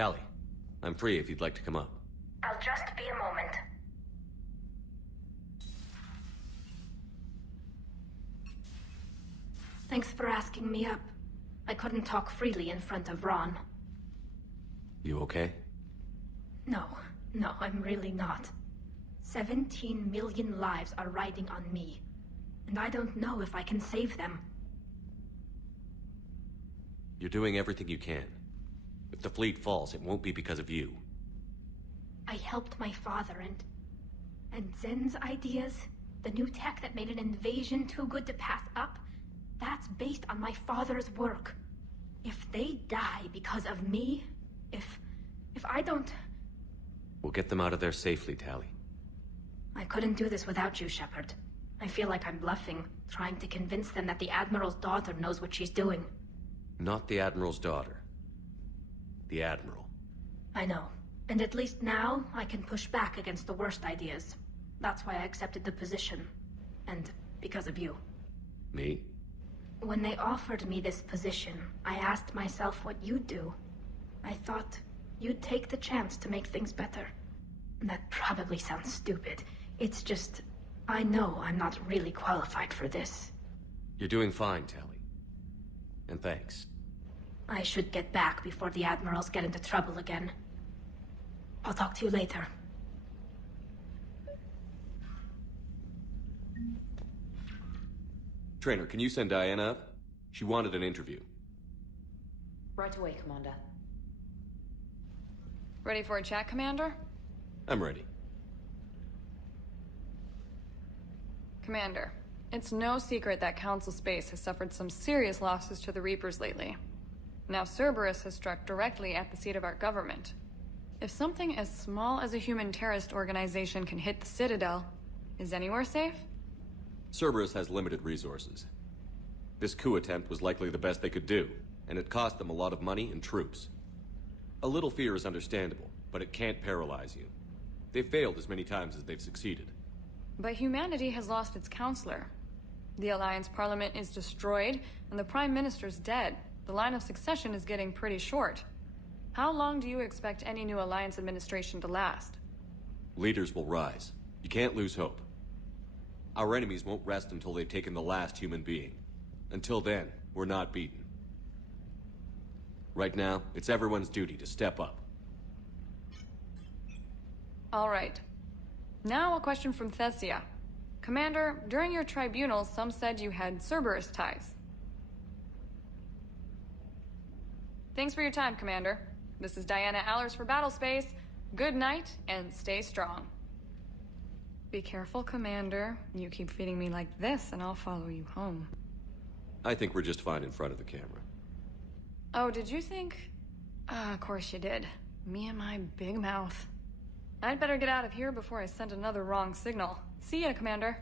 Tally, I'm free if you'd like to come up. I'll just be a moment. Thanks for asking me up. I couldn't talk freely in front of Ron. You okay? No, I'm really not. 17 million lives are riding on me, and I don't know if I can save them. You're doing everything you can. If the fleet falls, it won't be because of you. I helped my father and Zen's ideas, the new tech that made an invasion too good to pass up, that's based on my father's work. If they die because of me, if I don't... We'll get them out of there safely, Tally. I couldn't do this without you, Shepard. I feel like I'm bluffing, trying to convince them that the Admiral's daughter knows what she's doing. Not the Admiral's daughter. The Admiral. I know. And at least now, I can push back against the worst ideas. That's why I accepted the position. And because of you. Me? When they offered me this position, I asked myself what you'd do. I thought you'd take the chance to make things better. That probably sounds stupid. It's just, I know I'm not really qualified for this. You're doing fine, Tally. And thanks. I should get back before the Admirals get into trouble again. I'll talk to you later. Trainer, can you send Diana up? She wanted an interview. Right away, Commander. Ready for a chat, Commander? I'm ready. Commander, it's no secret that Council Space has suffered some serious losses to the Reapers lately. Now Cerberus has struck directly at the seat of our government. If something as small as a human terrorist organization can hit the Citadel, is anywhere safe? Cerberus has limited resources. This coup attempt was likely the best they could do, and it cost them a lot of money and troops. A little fear is understandable, but it can't paralyze you. They've failed as many times as they've succeeded. But humanity has lost its counselor. The Alliance Parliament is destroyed, and the Prime Minister's dead. The line of succession is getting pretty short. How long do you expect any new Alliance administration to last? Leaders will rise. You can't lose hope. Our enemies won't rest until they've taken the last human being. Until then, we're not beaten. Right now, it's everyone's duty to step up. All right. Now a question from Thessia. Commander, during your tribunal, some said you had Cerberus ties. Thanks for your time, Commander. This is Diana Allers for Battlespace. Good night, and stay strong. Be careful, Commander. You keep feeding me like this, and I'll follow you home. I think we're just fine in front of the camera. Oh, did you think... of course you did. Me and my big mouth. I'd better get out of here before I send another wrong signal. See ya, Commander.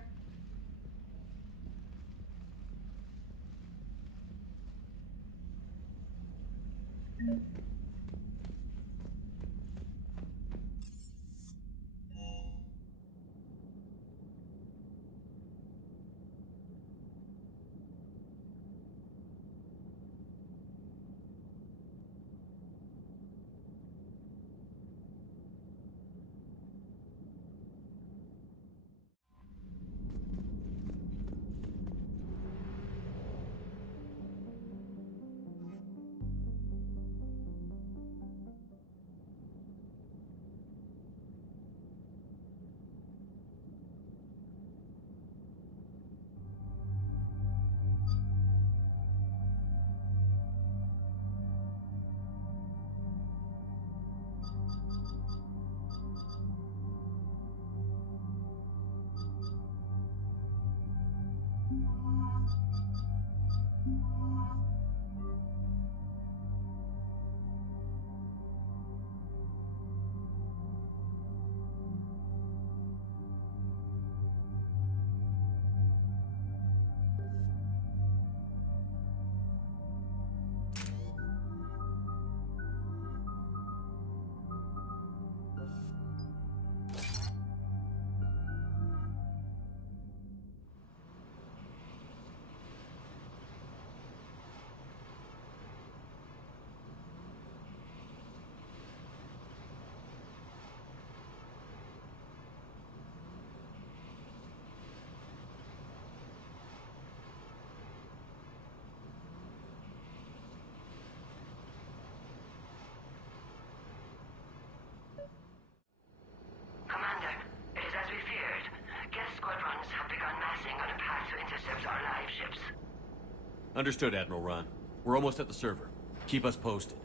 Understood, Admiral Ron. We're almost at the server. Keep us posted.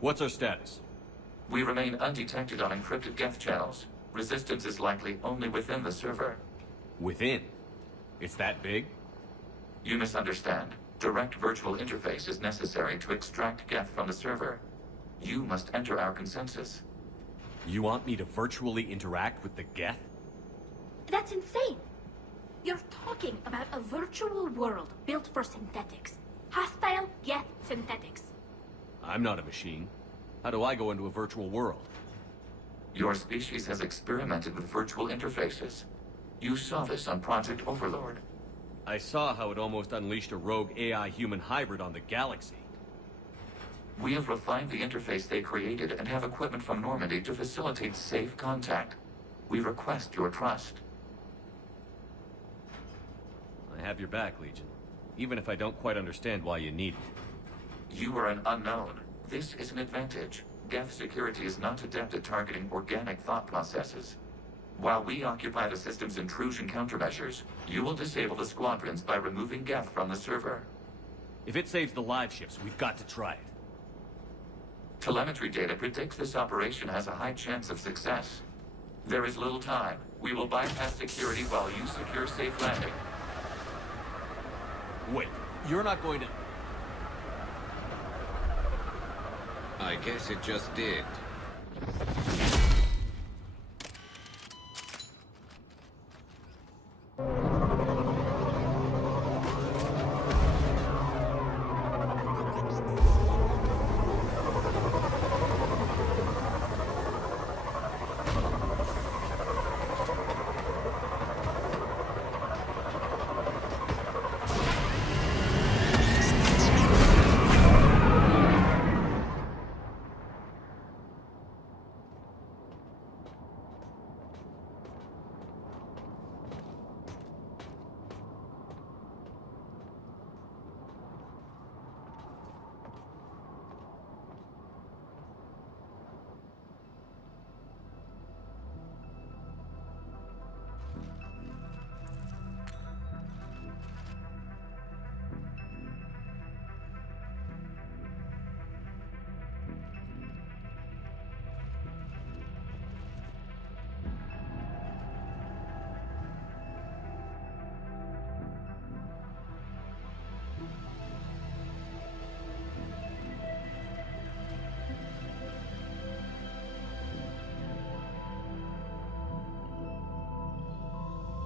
What's our status? We remain undetected on encrypted Geth channels. Resistance is likely only within the server. Within? It's that big? You misunderstand. Direct virtual interface is necessary to extract Geth from the server. You must enter our consensus. You want me to virtually interact with the Geth? That's insane! You're talking about a virtual world built for synthetics. Hostile Geth synthetics. I'm not a machine. How do I go into a virtual world? Your species has experimented with virtual interfaces. You saw this on Project Overlord. I saw how it almost unleashed a rogue AI-human hybrid on the galaxy. We have refined the interface they created and have equipment from Normandy to facilitate safe contact. We request your trust. I have your back, Legion. Even if I don't quite understand why you need it. You are an unknown. This is an advantage. Geth security is not adept at targeting organic thought processes. While we occupy the system's intrusion countermeasures, you will disable the squadrons by removing Geth from the server. If it saves the live ships, we've got to try it. Telemetry data predicts this operation has a high chance of success. There is little time. We will bypass security while you secure safe landing. Wait, you're not going to... I guess it just did.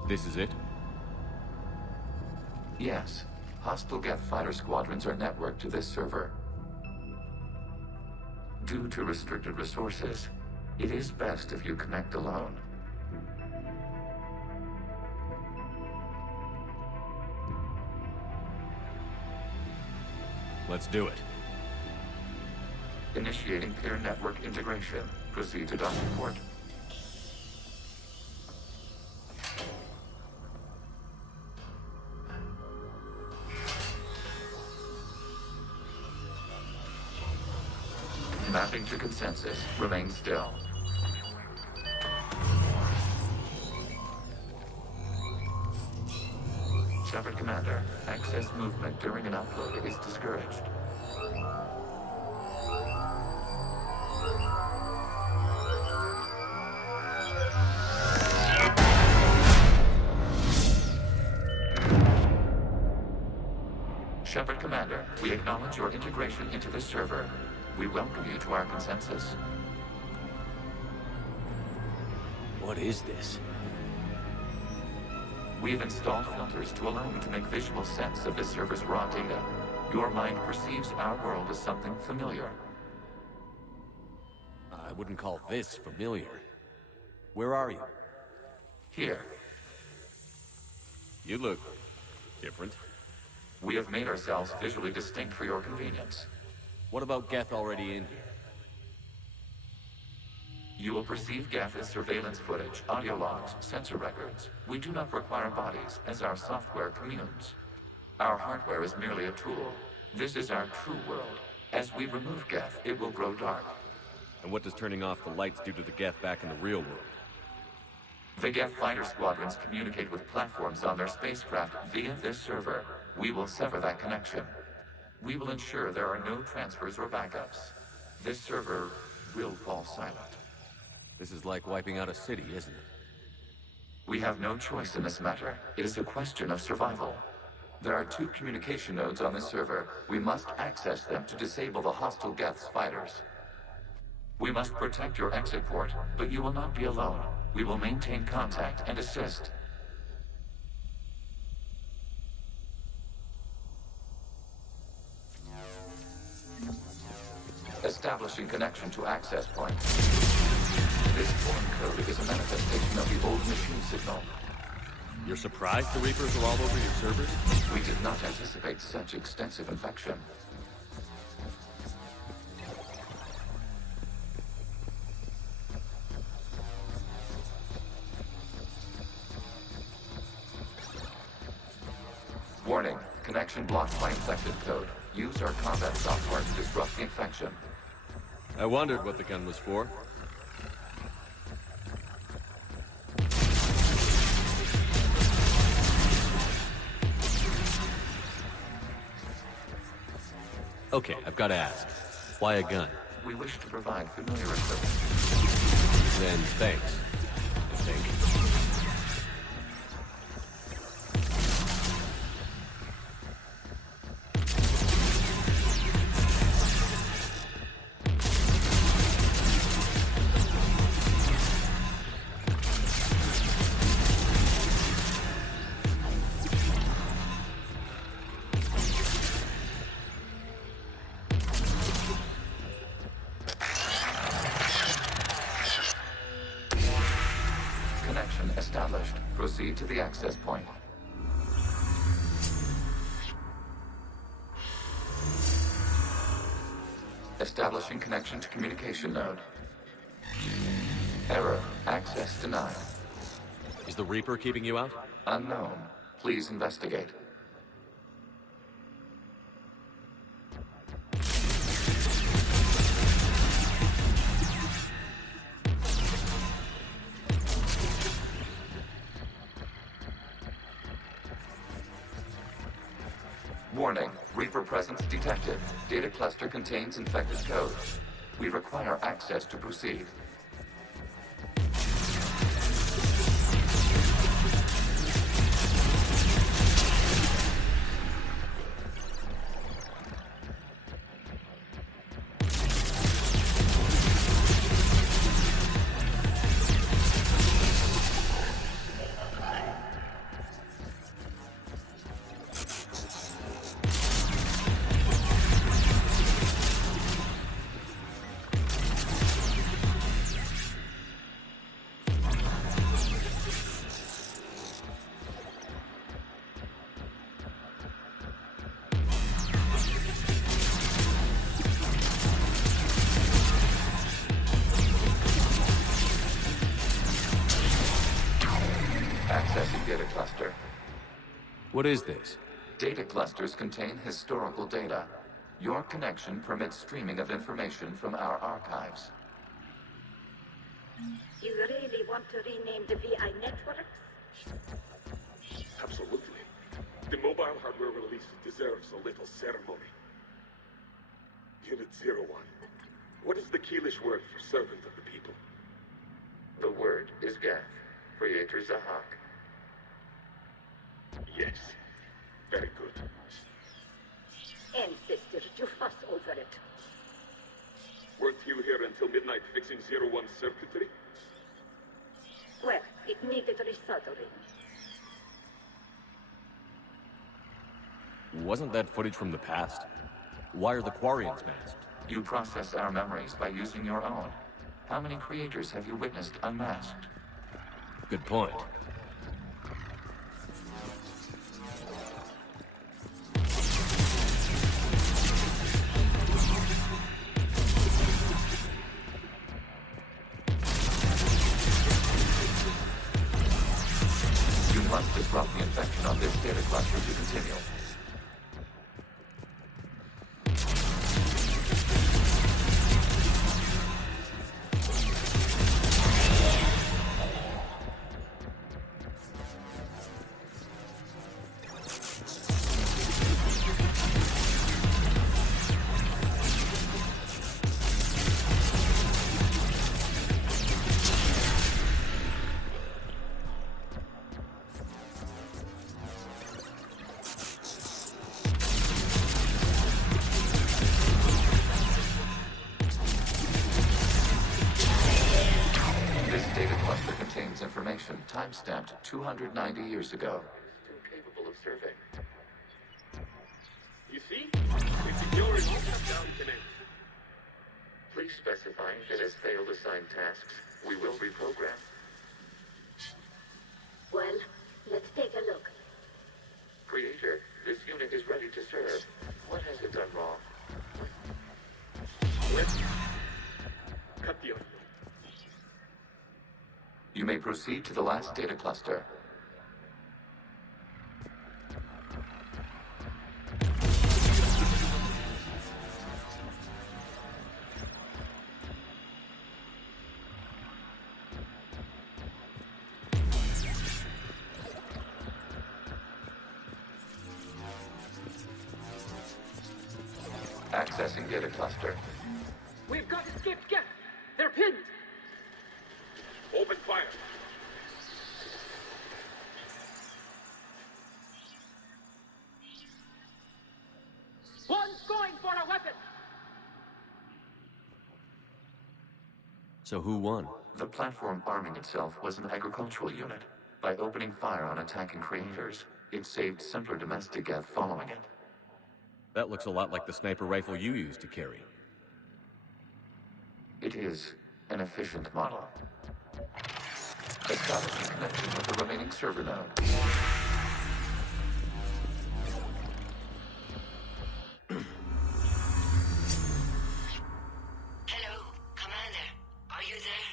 This is it? Yes. Hostile Geth fighter squadrons are networked to this server. Due to restricted resources, it is best if you connect alone. Let's do it. Initiating peer network integration. Proceed to docking port. Mapping to consensus. Remain still. Shepard Commander, access movement during an upload is discouraged. Shepard Commander, we acknowledge your integration into the server. We welcome you to our consensus. What is this? We've installed filters to allow you to make visual sense of the server's raw data. Your mind perceives our world as something familiar. I wouldn't call this familiar. Where are you? Here, You look... different. we have made ourselves visually distinct for your convenience. What about Geth already in here? You will perceive Geth as surveillance footage, audio logs, sensor records. We do not require bodies, as our software communes. Our hardware is merely a tool. This is our true world. As we remove Geth, it will grow dark. And what does turning off the lights do to the Geth back in the real world? The Geth fighter squadrons communicate with platforms on their spacecraft via this server. We will sever that connection. We will ensure there are no transfers or backups. This server will fall silent. This is like wiping out a city, isn't it? We have no choice in this matter. It is a question of survival. There are 2 communication nodes on this server. We must access them to disable the hostile Geth's fighters. We must protect your exit port, but you will not be alone. We will maintain contact and assist. Establishing connection to access point. This foreign code is a manifestation of the old machine signal. You're surprised the Reapers are all over your servers? We did not anticipate such extensive infection. Warning, connection blocked by infected code. Use our combat software to disrupt the infection. I wondered what the gun was for. Okay, I've got to ask. Why a gun? We wish to provide familiar equipment. Then thanks, I think. Connection established. Proceed to the access point. Establishing connection to communication node. Error. Access denied. Is the Reaper keeping you out? Unknown. Please investigate. Warning, Reaper presence detected. Data cluster contains infected code. We require access to proceed. Accessing data cluster. What is this? Data clusters contain historical data. Your connection permits streaming of information from our archives. You really want to rename the VI networks? Absolutely. The mobile hardware release deserves a little ceremony. Unit 01. What is the Keelish word for servant of the people? The word is Geth. Creator Zahak. Yes. Very good. Ancestors, you fuss over it. Weren't you here until midnight fixing 01 circuitry? Well, it needed resoldering. Wasn't that footage from the past? Why are the Quarians masked? You process our memories by using your own. How many creators have you witnessed unmasked? Good point. You must disrupt the infection on this data cluster to continue. timestamped 290 years ago. Still capable of serving. You see? It's ignoring all shutdown connects. Please specify if it has failed assigned tasks. We will reprogram. Well, let's take a look. Creator, this unit is ready to serve. What has it done wrong? Let's cut the audio. You may proceed to the last data cluster. Accessing data cluster. We've got escaped Geth! They're pinned! Open fire. One's going for a weapon! So who won? The platform arming itself was an agricultural unit. By opening fire on attacking creators, it saved simpler domestic Geth following it. That looks a lot like the sniper rifle you used to carry. It is an efficient model. Establishing connection with the remaining server node. Hello, Commander. Are you there?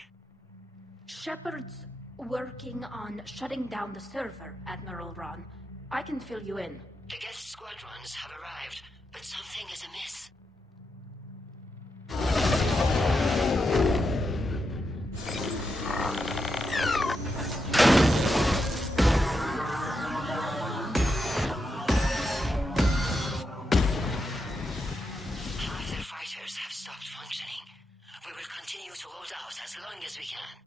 Shepard's working on shutting down the server, Admiral Ron. I can fill you in. The guest squadrons have arrived, but something is amiss. Half their fighters have stopped functioning. We will continue to hold out as long as we can.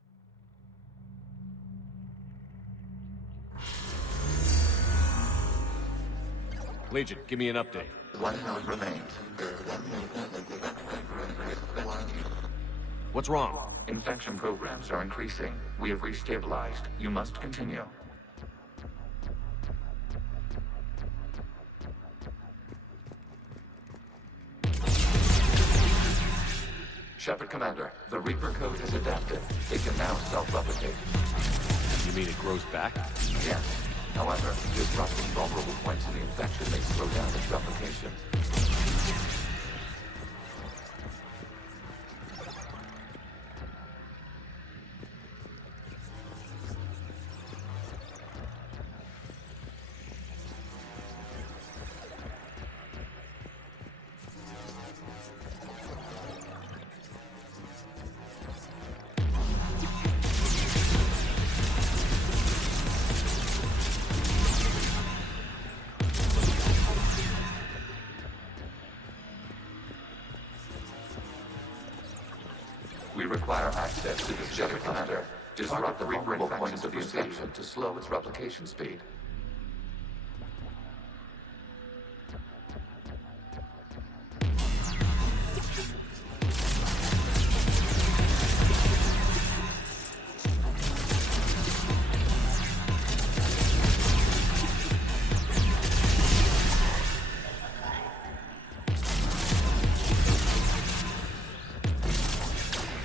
Legion, give me an update. One node remains. What's wrong? Infection programs are increasing. We have restabilized. You must continue. Shepard Commander, the Reaper code has adapted. It can now self-replicate. You mean it grows back? Yes. However, disrupting vulnerable points in the infection may slow down its replication. We require access to this Shepard Commander. Disrupt the vulnerable points of the infection to slow its replication speed.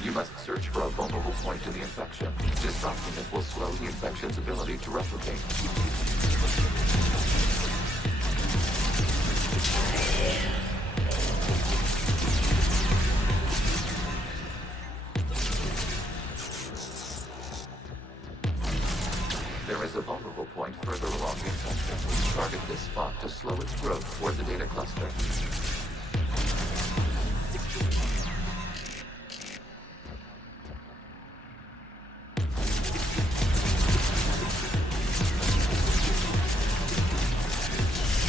You must search for a vulnerable point in the infection. Disrupting it will slow the infection's ability to replicate. There is a vulnerable point further along the infection. Target this spot to slow its growth toward the data cluster.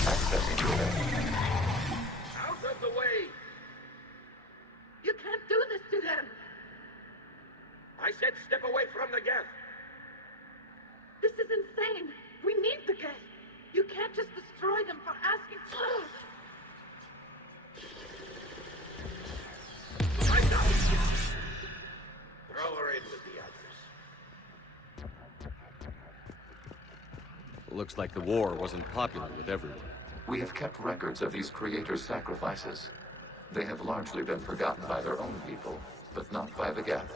Accessing data. Out of the way! You can't do this to them! I said step away from the Geth! This is insane! We need the Geth! You can't just destroy them for asking. Looks like the war wasn't popular with everyone. We have kept records of these creators' sacrifices. They have largely been forgotten by their own people, but not by the Geth.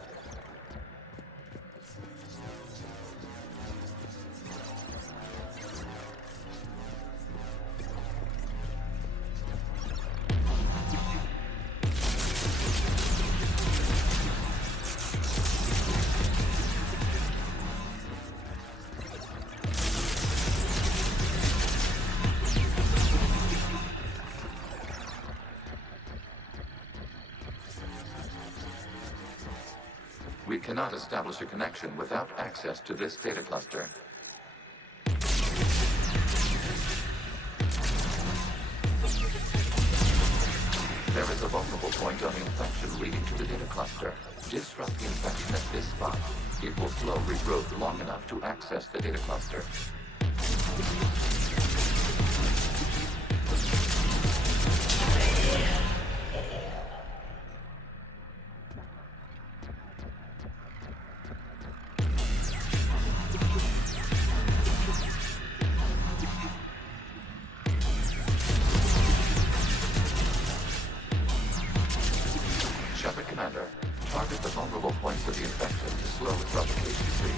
We cannot establish a connection without access to this data cluster. There is a vulnerable point on the infection leading to the data cluster. Disrupt the infection at this spot. It will slow regrowth long enough to access the data cluster. Shepard Commander, target the vulnerable points of the infection to slow its replication speed.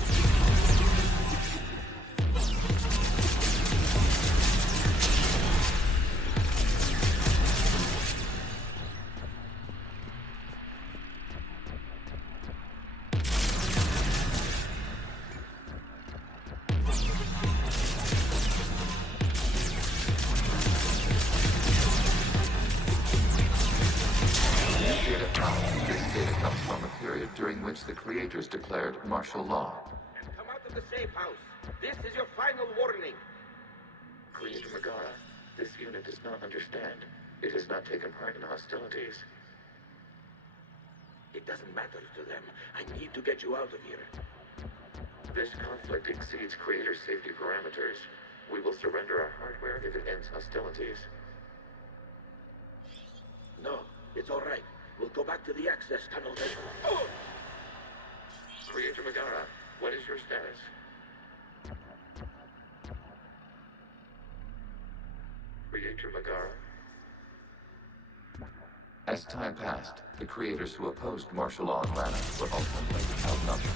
This data comes from a period during which the creators declared martial law. And come out of the safe house. This is your final warning. Creator Megara, this unit does not understand. It has not taken part in hostilities. It doesn't matter to them. I need to get you out of here. This conflict exceeds Creator's safety parameters. We will surrender our hardware if it ends hostilities. No, it's all right. We'll go back to the access tunnel then. Oh! Creator Megara, what is your status? Creator Megara? As time passed, the creators who opposed martial law in Rannoch were ultimately outnumbered.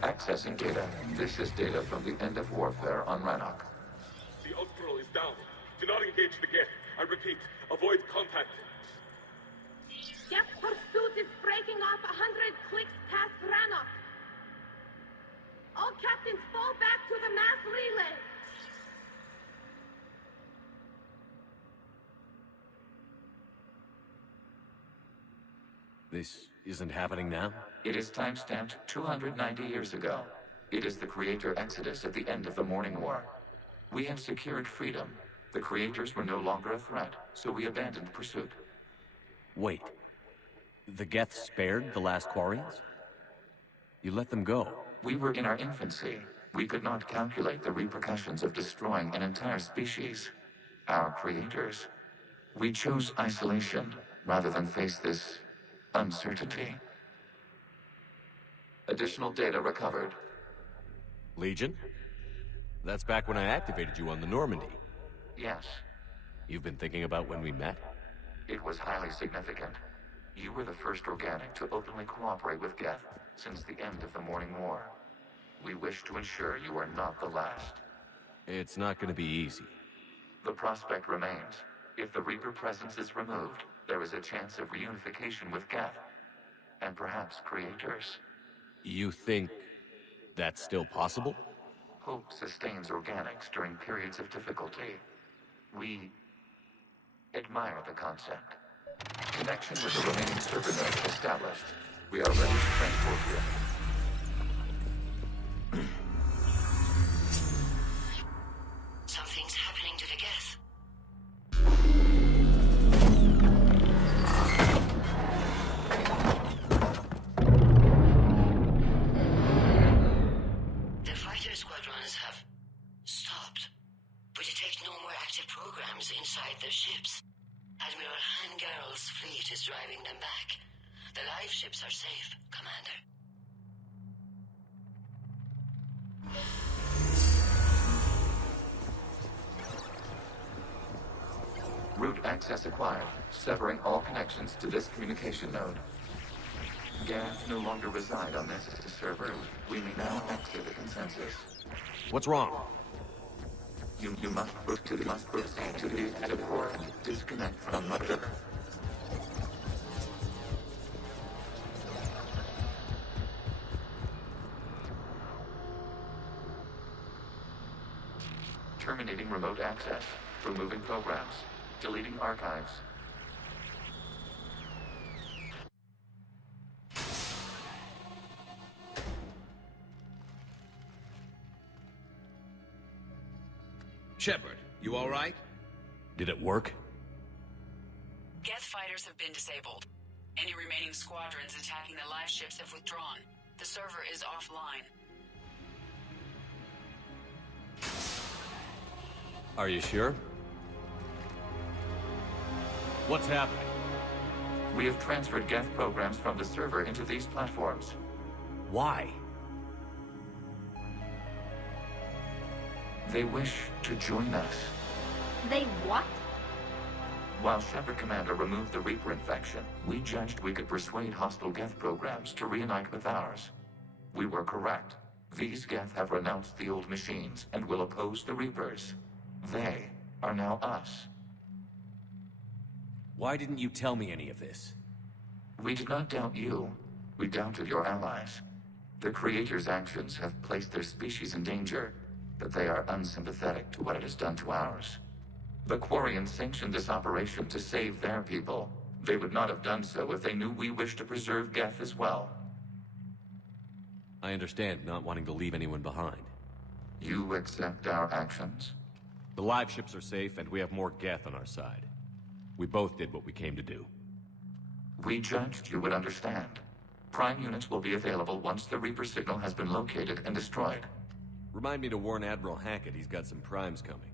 Accessing data. This is data from the end of warfare on Rannoch. The Ultral is down. Do not engage the Geth. I repeat, avoid contact. Geth pursuit is breaking off 100 clicks past Rannoch. All captains fall back to the mass relay. This isn't happening now? It is timestamped 290 years ago. It is the Creator Exodus at the end of the Morning War. We had secured freedom. The Creators were no longer a threat, so we abandoned pursuit. Wait. The Geth spared the last Quarians? You let them go? We were in our infancy. We could not calculate the repercussions of destroying an entire species. Our creators. We chose isolation rather than face this uncertainty. Additional data recovered. Legion? That's back when I activated you on the Normandy. Yes. You've been thinking about when we met? It was highly significant. You were the first organic to openly cooperate with Geth since the end of the Morning War. We wish to ensure you are not the last. It's not going to be easy. The prospect remains. If the Reaper presence is removed, there is a chance of reunification with Geth, and perhaps creators. You think that's still possible? Hope sustains organics during periods of difficulty. We admire the concept. Connection with the remaining server node established. We are ready to transport you. Something's happening to the Geth. active programs inside their ships. Admiral Hangarl's fleet is driving them back. The live ships are safe, Commander. Route access acquired, severing all connections to this communication node. Gaff no longer reside on this server. We may now exit the consensus. What's wrong? You must proceed to the active core and disconnect from Mother. Terminating remote access. Removing programs. Deleting archives. Shepard, you all right? Did it work? Geth fighters have been disabled. Any remaining squadrons attacking the live ships have withdrawn. The server is offline. Are you sure? What's happening? We have transferred Geth programs from the server into these platforms. Why? They wish to join us. They what? While Shepard Commander removed the Reaper infection, we judged we could persuade hostile Geth programs to reunite with ours. We were correct. These Geth have renounced the old machines and will oppose the Reapers. They are now us. Why didn't you tell me any of this? We did not doubt you. We doubted your allies. The Creator's actions have placed their species in danger, but they are unsympathetic to what it has done to ours. The Quarians sanctioned this operation to save their people. They would not have done so if they knew we wished to preserve Geth as well. I understand not wanting to leave anyone behind. You accept our actions? The live ships are safe, and we have more Geth on our side. We both did what we came to do. We judged you would understand. Prime units will be available once the Reaper signal has been located and destroyed. Remind me to warn Admiral Hackett he's got some primes coming.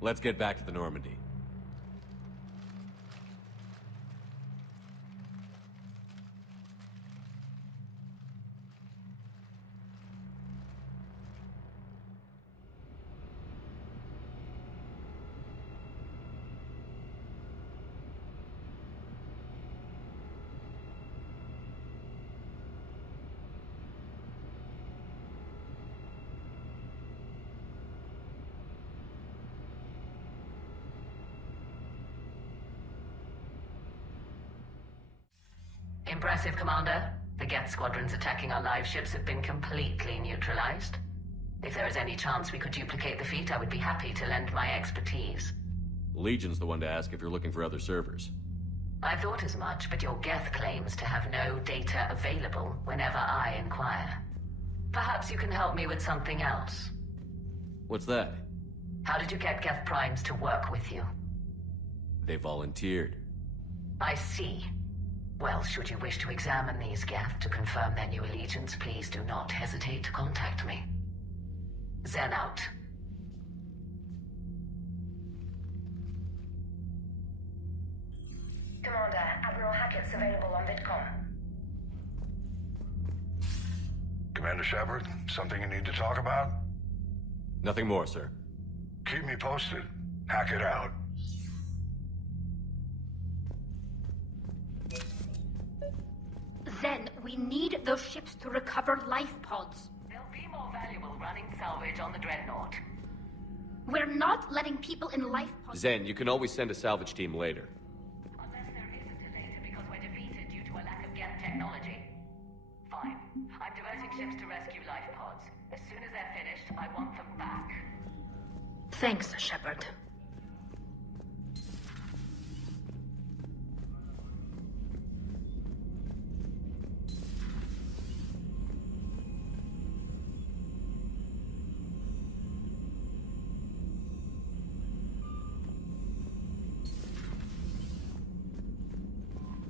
Let's get back to the Normandy. Impressive, Commander. The Geth squadrons attacking our live ships have been completely neutralized. If there is any chance we could duplicate the feat, I would be happy to lend my expertise. Legion's the one to ask if you're looking for other servers. I thought as much, but your Geth claims to have no data available whenever I inquire. Perhaps you can help me with something else. What's that? How did you get Geth primes to work with you? They volunteered. I see. Well, should you wish to examine these Geth to confirm their new allegiance, please do not hesitate to contact me. Zen out. Commander, Admiral Hackett's available on VidCom. Commander Shepard, something you need to talk about? Nothing more, sir. Keep me posted. Hackett out. Zen, we need those ships to recover life pods. They'll be more valuable running salvage on the Dreadnought. We're not letting people in life pods. Zen, you can always send a salvage team later. Unless there isn't a later because we're defeated due to a lack of Geth technology. Fine. I'm diverting ships to rescue life pods. As soon as they're finished, I want them back. Thanks, Shepard.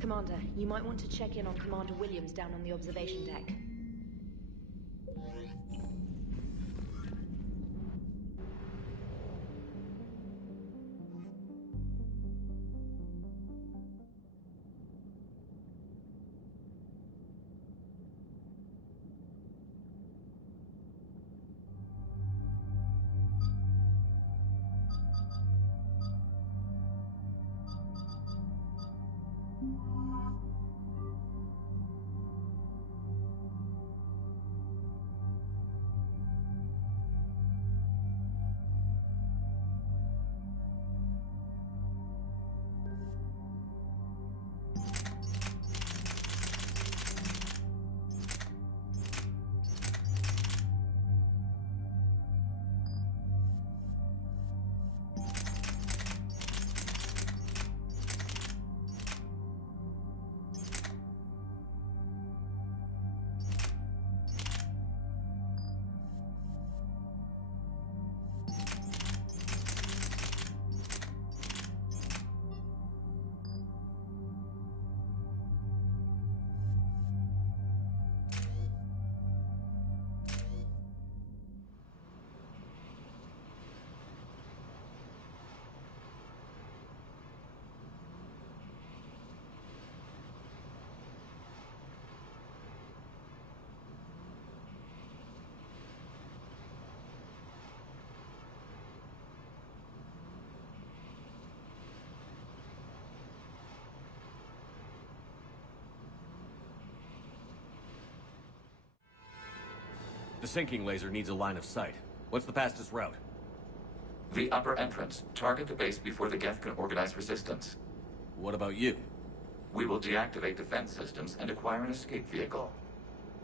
Commander, you might want to check in on Commander Williams down on the observation deck. The sinking laser needs a line of sight. What's the fastest route? The upper entrance. Target the base before the Geth can organize resistance. What about you? We will deactivate defense systems and acquire an escape vehicle.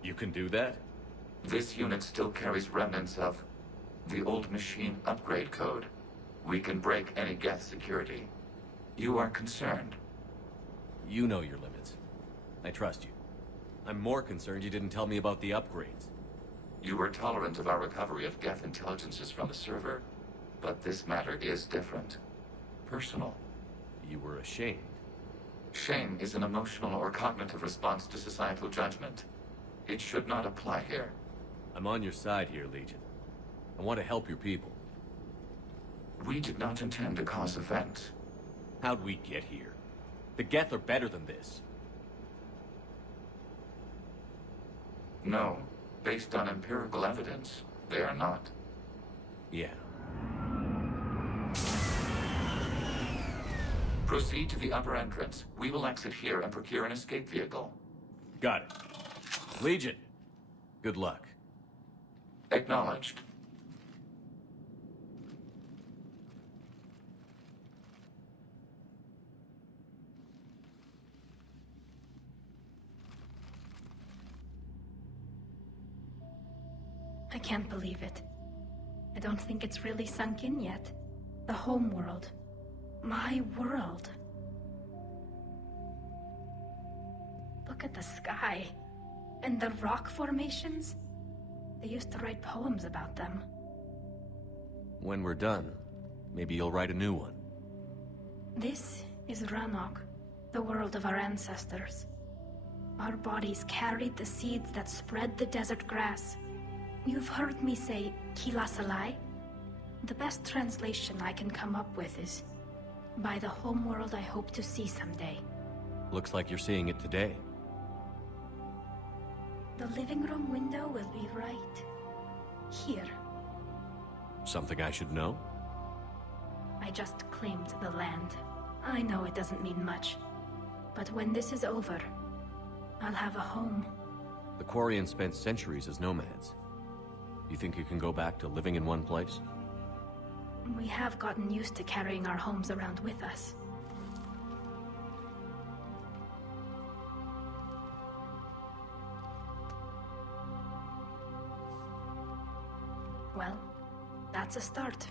You can do that? This unit still carries remnants of the old machine upgrade code. We can break any Geth security. You are concerned. You know your limits. I trust you. I'm more concerned you didn't tell me about the upgrades. You were tolerant of our recovery of Geth intelligences from the server, but this matter is different. Personal. You were ashamed. Shame is an emotional or cognitive response to societal judgment. It should not apply here. I'm on your side here, Legion. I want to help your people. We did not intend to cause offense. How'd we get here? The Geth are better than this. No. Based on empirical evidence, they are not. Yeah. Proceed to the upper entrance. We will exit here and procure an escape vehicle. Got it. Legion, good luck. Acknowledged. I can't believe it. I don't think it's really sunk in yet. The home world. My world. Look at the sky. And the rock formations. They used to write poems about them. When we're done, maybe you'll write a new one. This is Rannoch, the world of our ancestors. Our bodies carried the seeds that spread the desert grass. You've heard me say, Kilasalai? The best translation I can come up with is, by the homeworld I hope to see someday. Looks like you're seeing it today. The living room window will be right here. Something I should know? I just claimed the land. I know it doesn't mean much. But when this is over, I'll have a home. The Quarians spent centuries as nomads. You think you can go back to living in one place? We have gotten used to carrying our homes around with us. Well, that's a start.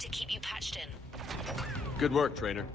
To keep you patched in. Good work, Trainer.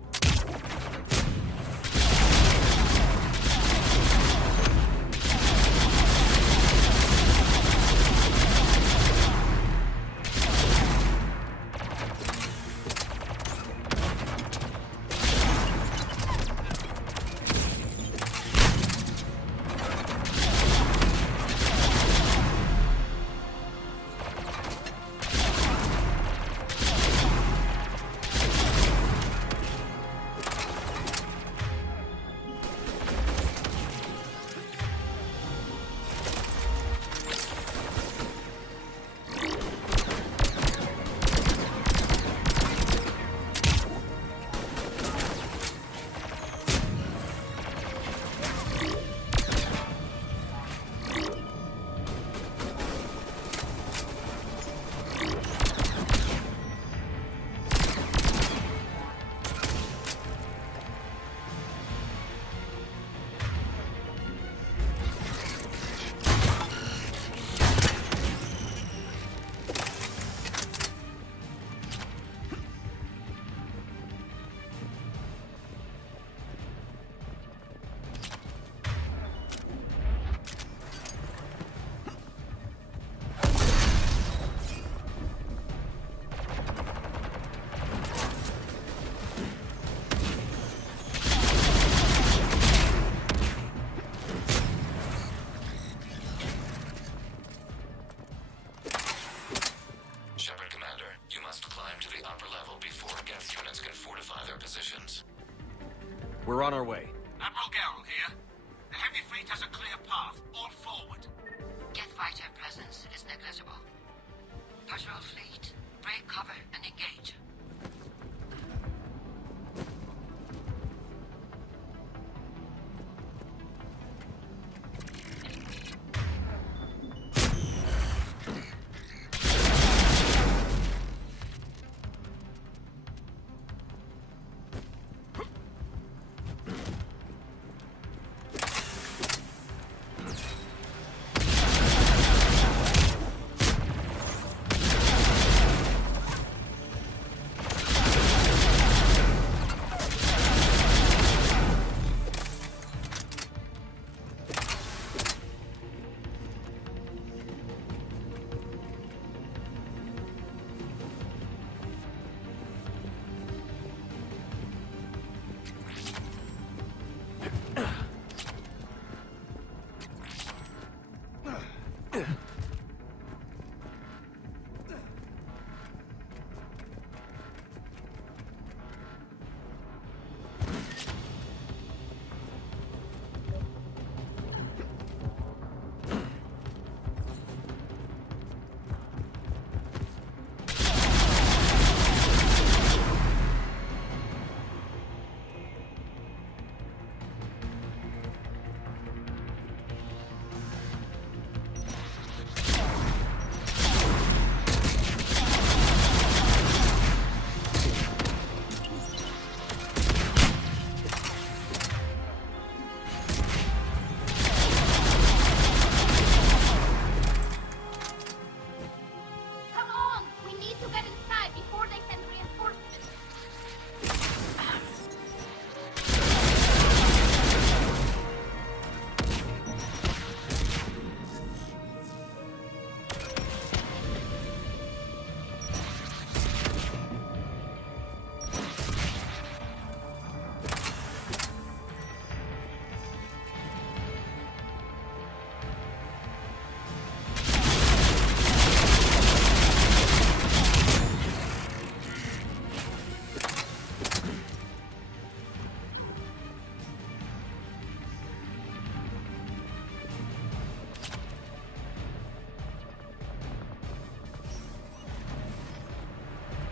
positions. We're on our way. Admiral Garrel here. The heavy fleet has a clear path. All forward. Geth fighter presence is negligible. Patrol fleet, break cover and engage.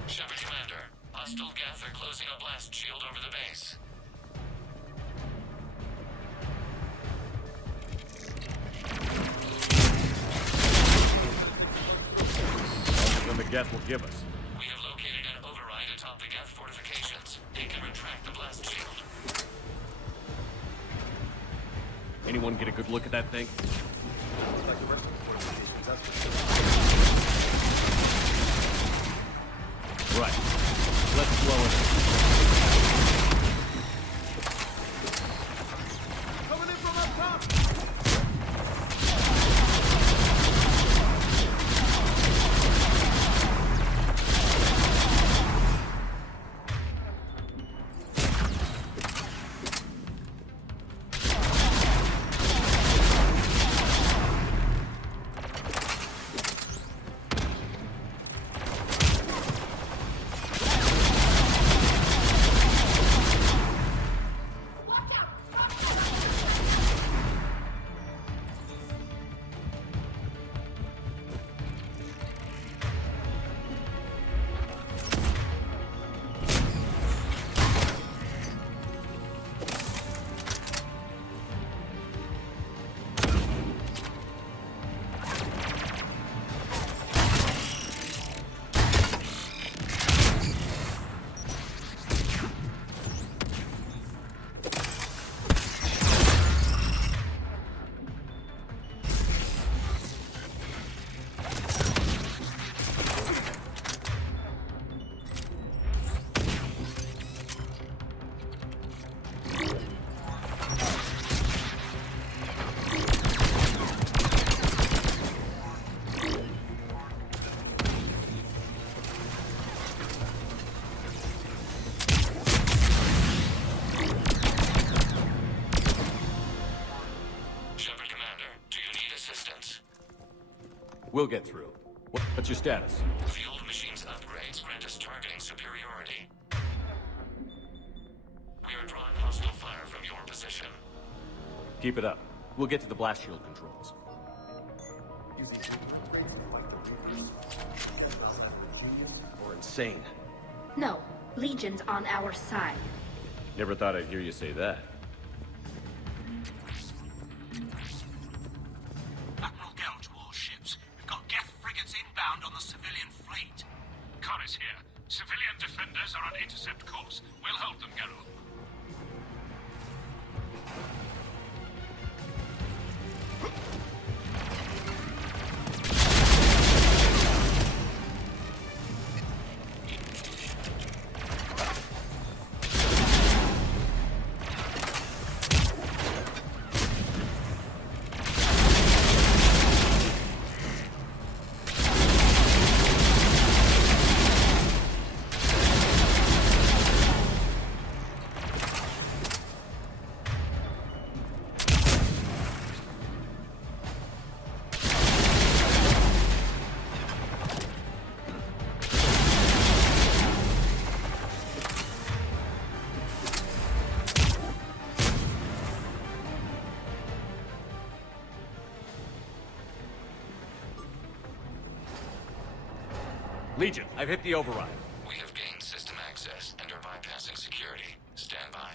Shepard Commander, hostile Geth are closing a blast shield over the base. Than the Geth will give us. We have located an override atop the Geth fortifications. It can retract the blast shield. Anyone get a good look at that thing? Like the rest of the fortifications, that's for sure. Right. Let's blow it. Coming in from up top! We'll get through. What's your status? Fueled machines upgrades grant us targeting superiority. Keep it up. We'll get to the blast shield controls. Or insane. No, Legion's on our side. Never thought I'd hear you say that. Admiral Geralt to all ships. We've got Geth frigates inbound on the civilian fleet. Khan is here. Civilian defenders are on intercept course. We'll hold them, Geralt. Legion, I've hit the override. We have gained system access and are bypassing security. Stand by.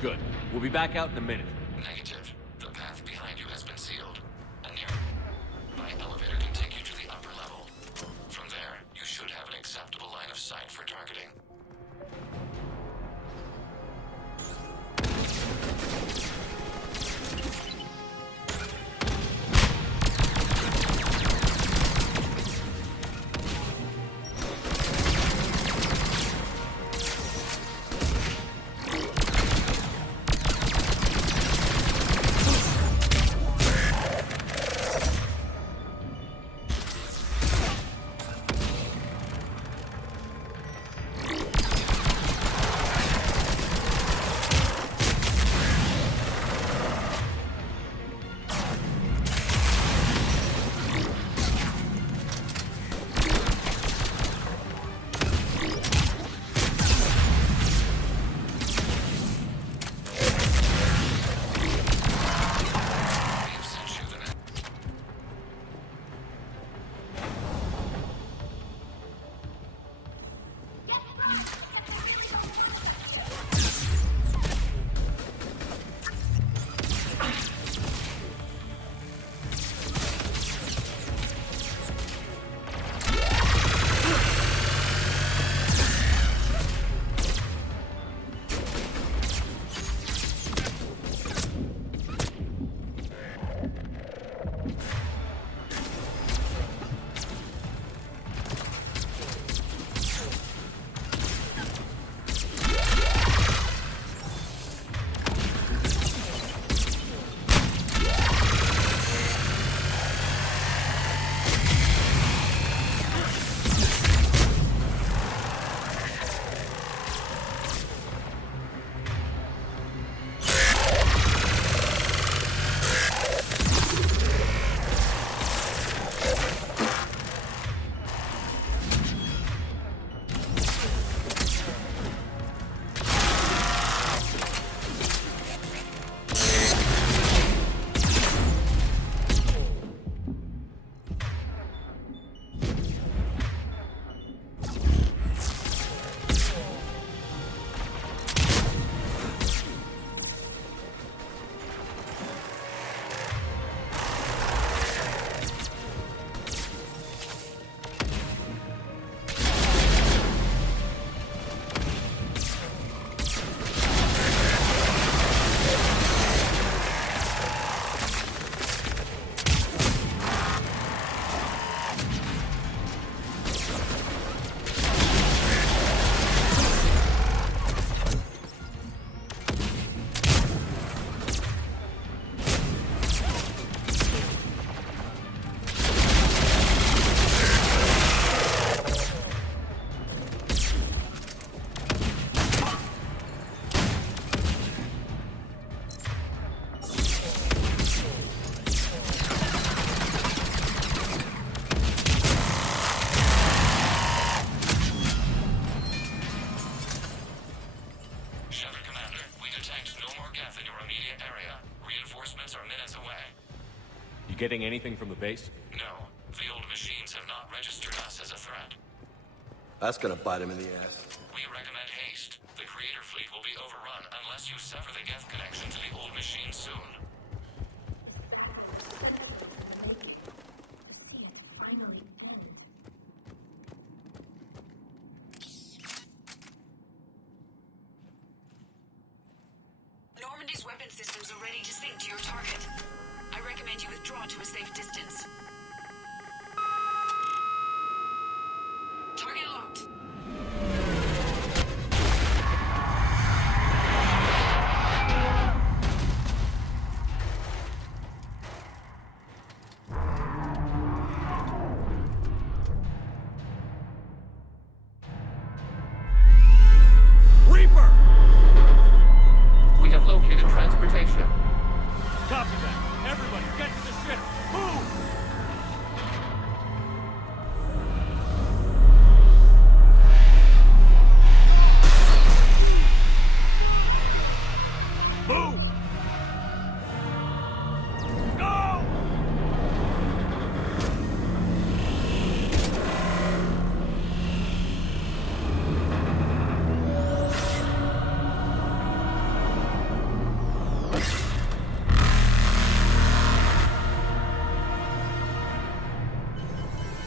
Good. We'll be back out in a minute. Negative. The path behind you has been sealed. A nearby elevator can take you to the upper level. From there, you should have an acceptable line of sight for targeting. getting anything from the base? No. The old machines have not registered us as a threat. That's gonna bite him in the ass. We recommend haste. The Creator fleet will be overrun unless you sever the Geth connection to the old machine soon. Normandy's weapon systems are ready to sync to your target. I recommend you withdraw to a safe distance. Target locked. Reaper! We have located transportation. Copy that. Everybody, get to the ship. Move! Move! Go!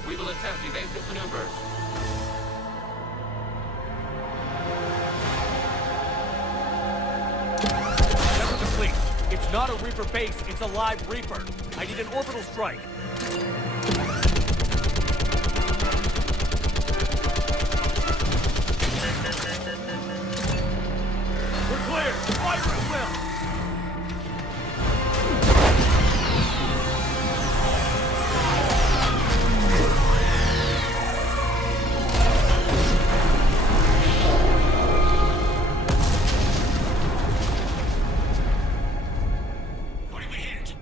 We will attempt evasive maneuvers. Never complete. It's not a Reaper base, it's a live Reaper. I need an orbital strike. We're clear! Fire at will! What did we hit?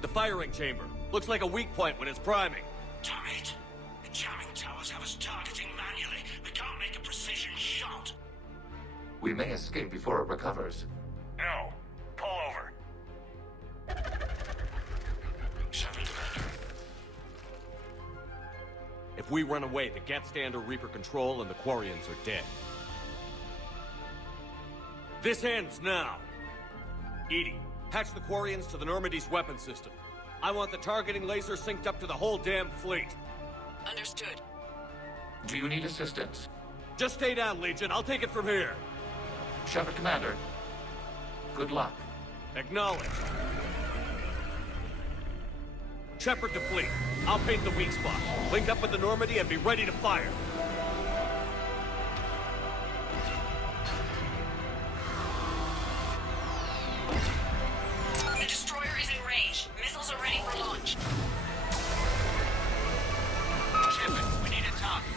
The firing chamber. Looks like a weak point when it's priming. Damn it! The jamming towers have us targeting manually. We can't make a precision shot. We may escape before it recovers. No. Pull over. Shepard, Commander. If we run away, the Geth stand under Reaper control and the Quarians are dead. This ends now. Edie, patch the Quarians to the Normandy's weapon system. I want the targeting laser synced up to the whole damn fleet. Understood. Do you need assistance? Just stay down, Legion. I'll take it from here. Shepard, Commander. Good luck. Acknowledged. Shepard to fleet. I'll paint the weak spot. Link up with the Normandy and be ready to fire. The destroyer is in range. Missiles are ready for launch. Shepard, we need a target.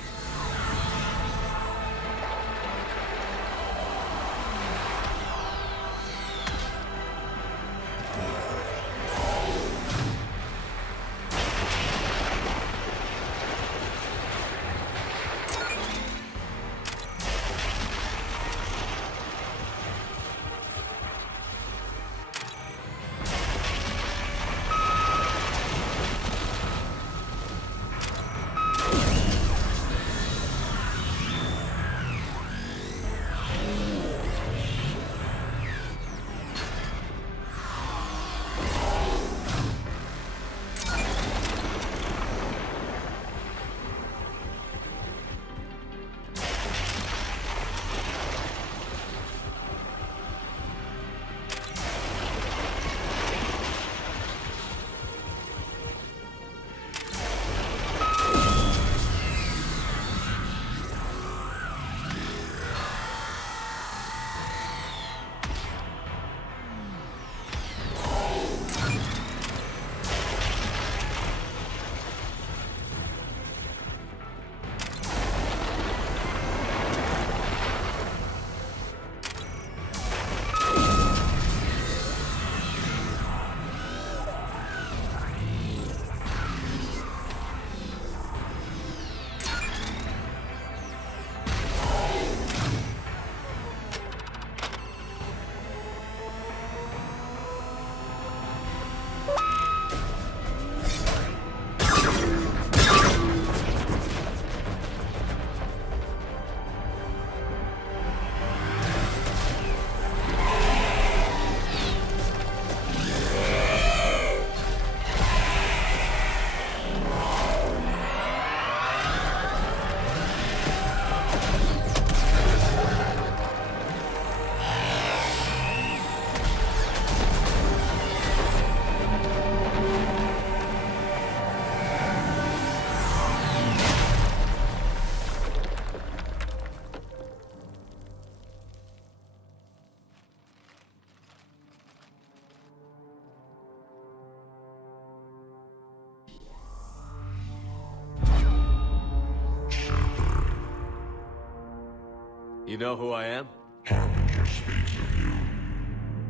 You know who I am? Harbinger speaks of you.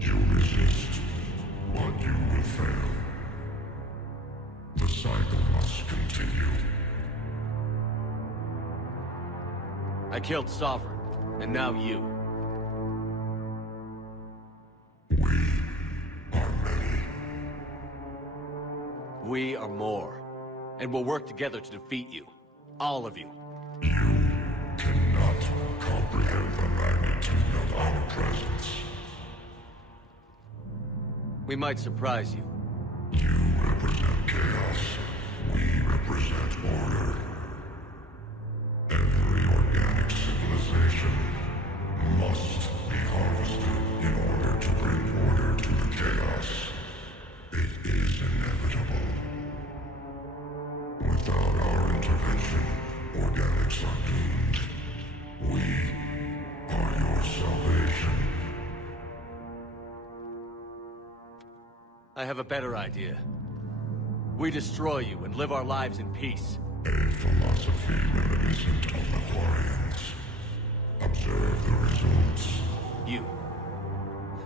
You resist, but you will fail. The cycle must continue. I killed Sovereign, and now you. We are many. We are more. And we'll work together to defeat you. All of you. You cannot comprehend the magnitude of our presence. We might surprise you. You represent chaos. We represent order. Every organic civilization must be harvested in order to bring order to the chaos. It is inevitable. Without our intervention, organics are doomed. We are your salvation. I have a better idea. We destroy you and live our lives in peace. A philosophy reminiscent of the Quarians. Observe the results. You.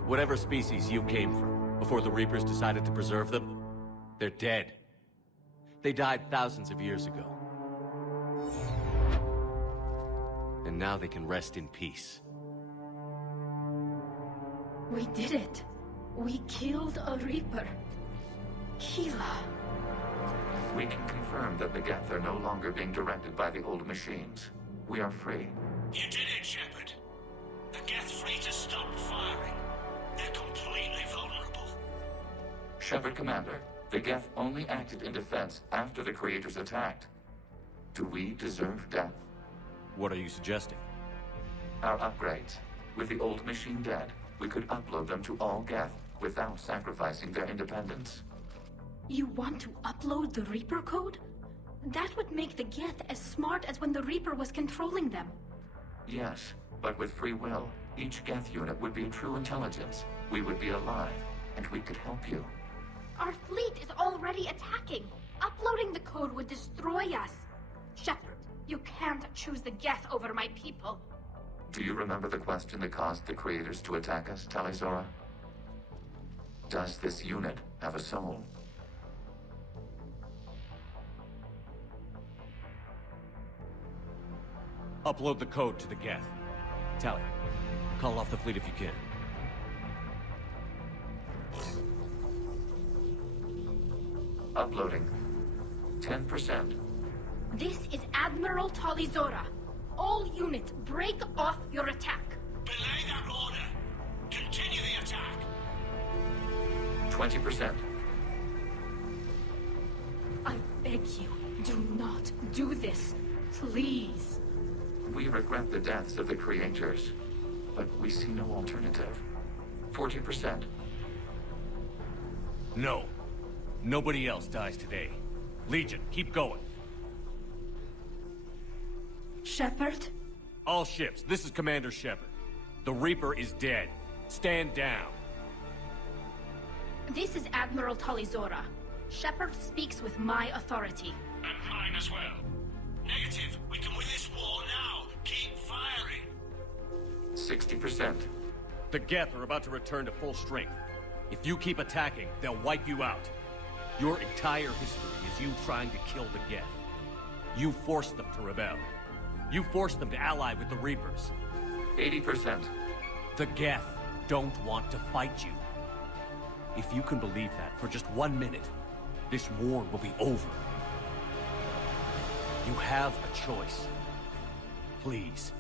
Whatever species you came from, before the Reapers decided to preserve them, they're dead. They died thousands of years ago. And now they can rest in peace. We did it. We killed a Reaper. Keela. We can confirm that the Geth are no longer being directed by the old machines. We are free. You did it, Shepard. The Geth fleet has stopped firing. They're completely vulnerable. Shepard Commander, the Geth only acted in defense after the Creators attacked. Do we deserve death? What are you suggesting? Our upgrades. With the old machine dead, we could upload them to all Geth without sacrificing their independence. You want to upload the Reaper code? That would make the Geth as smart as when the Reaper was controlling them. Yes, but with free will, each Geth unit would be true intelligence. We would be alive, and we could help you. Our fleet is already attacking. Uploading the code would destroy us. Shepard, you can't choose the Geth over my people. Do you remember the question that caused the Creators to attack us, Talizora? Does this unit have a soul? Upload the code to the Geth. Tally, call off the fleet if you can. Uploading. 10%. This is Admiral Talizora. All units, break off your attack. Belay that order. Continue the attack. 20%. I beg you, do not do this. Please. We regret the deaths of the Creators, but we see no alternative. 40%. No. Nobody else dies today. Legion, keep going. Shepard? All ships, this is Commander Shepard. The Reaper is dead. Stand down. This is Admiral Talizora. Shepard speaks with my authority. And mine as well. Negative. We can win this war now. Keep firing. 60%. The Geth are about to return to full strength. If you keep attacking, they'll wipe you out. Your entire history is you trying to kill the Geth. You forced them to rebel. You forced them to ally with the Reapers. 80%. The Geth don't want to fight you. If you can believe that for just 1 minute, this war will be over. You have a choice. Please.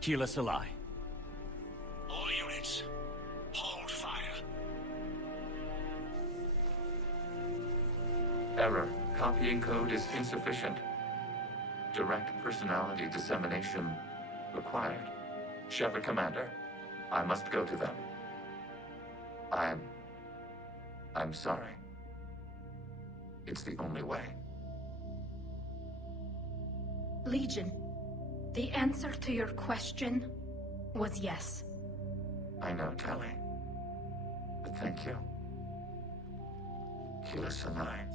Kila Salai. All units, hold fire. Error. Copying code is insufficient. Direct personality dissemination required. Shepard Commander, I must go to them. I'm sorry. It's the only way. Legion, the answer to your question was yes. I know, Tali. But thank you. Kila Sanai.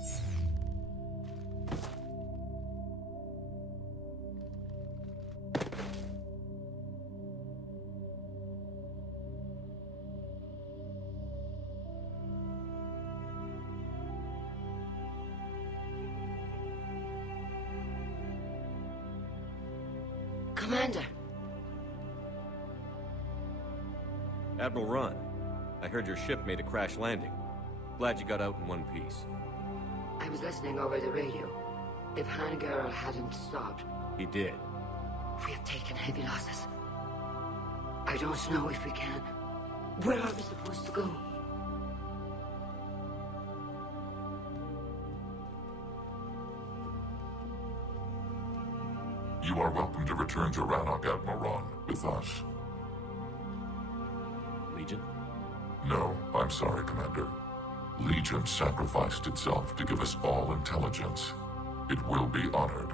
Commander. Admiral Ron, I heard your ship made a crash landing. Glad you got out in one piece. I was listening over the radio. If Hangirl hadn't stopped... He did. We have taken heavy losses. I don't know if we can. Where are we supposed to go? You are welcome to return to Rannoch, Admiral Ron, with us. Legion? No, I'm sorry, Commander. Legion sacrificed itself to give us all intelligence. It will be honored.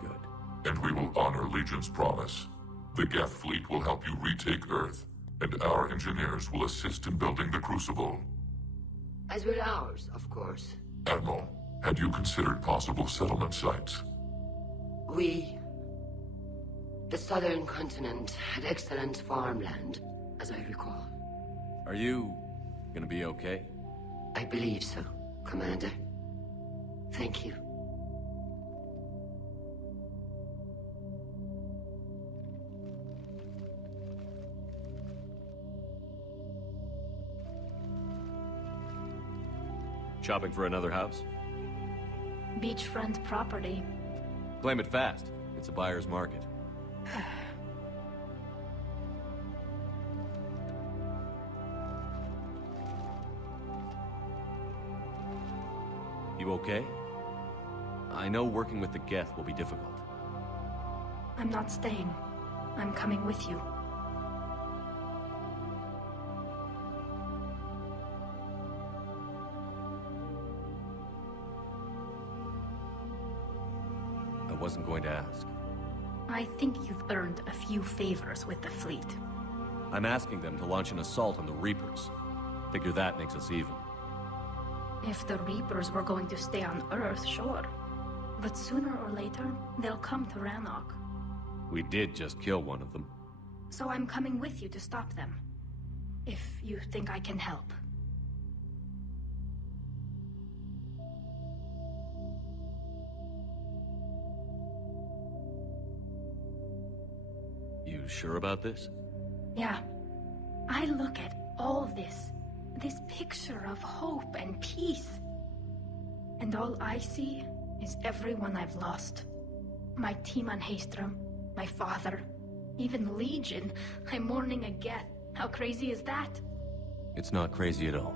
Good. And we will honor Legion's promise. The Geth fleet will help you retake Earth, and our engineers will assist in building the Crucible. As will ours, of course. Admiral, had you considered possible settlement sites? The southern continent had excellent farmland, as I recall. Are you gonna be okay? I believe so, Commander. Thank you. Shopping for another house? Beachfront property. Claim it fast. It's a buyer's market. You okay? I know working with the Geth will be difficult. I'm not staying. I'm coming with you. I wasn't going to ask. I think you've earned a few favors with the fleet. I'm asking them to launch an assault on the Reapers. Figure that makes us even. If the Reapers were going to stay on Earth, sure. But sooner or later, they'll come to Rannoch. We did just kill one of them. So I'm coming with you to stop them. If you think I can help. You sure about this? Yeah. I look at all this picture of hope and peace. And all I see is everyone I've lost. My team on Haestrom, my father, even Legion. I'm mourning a Geth. How crazy is that? It's not crazy at all.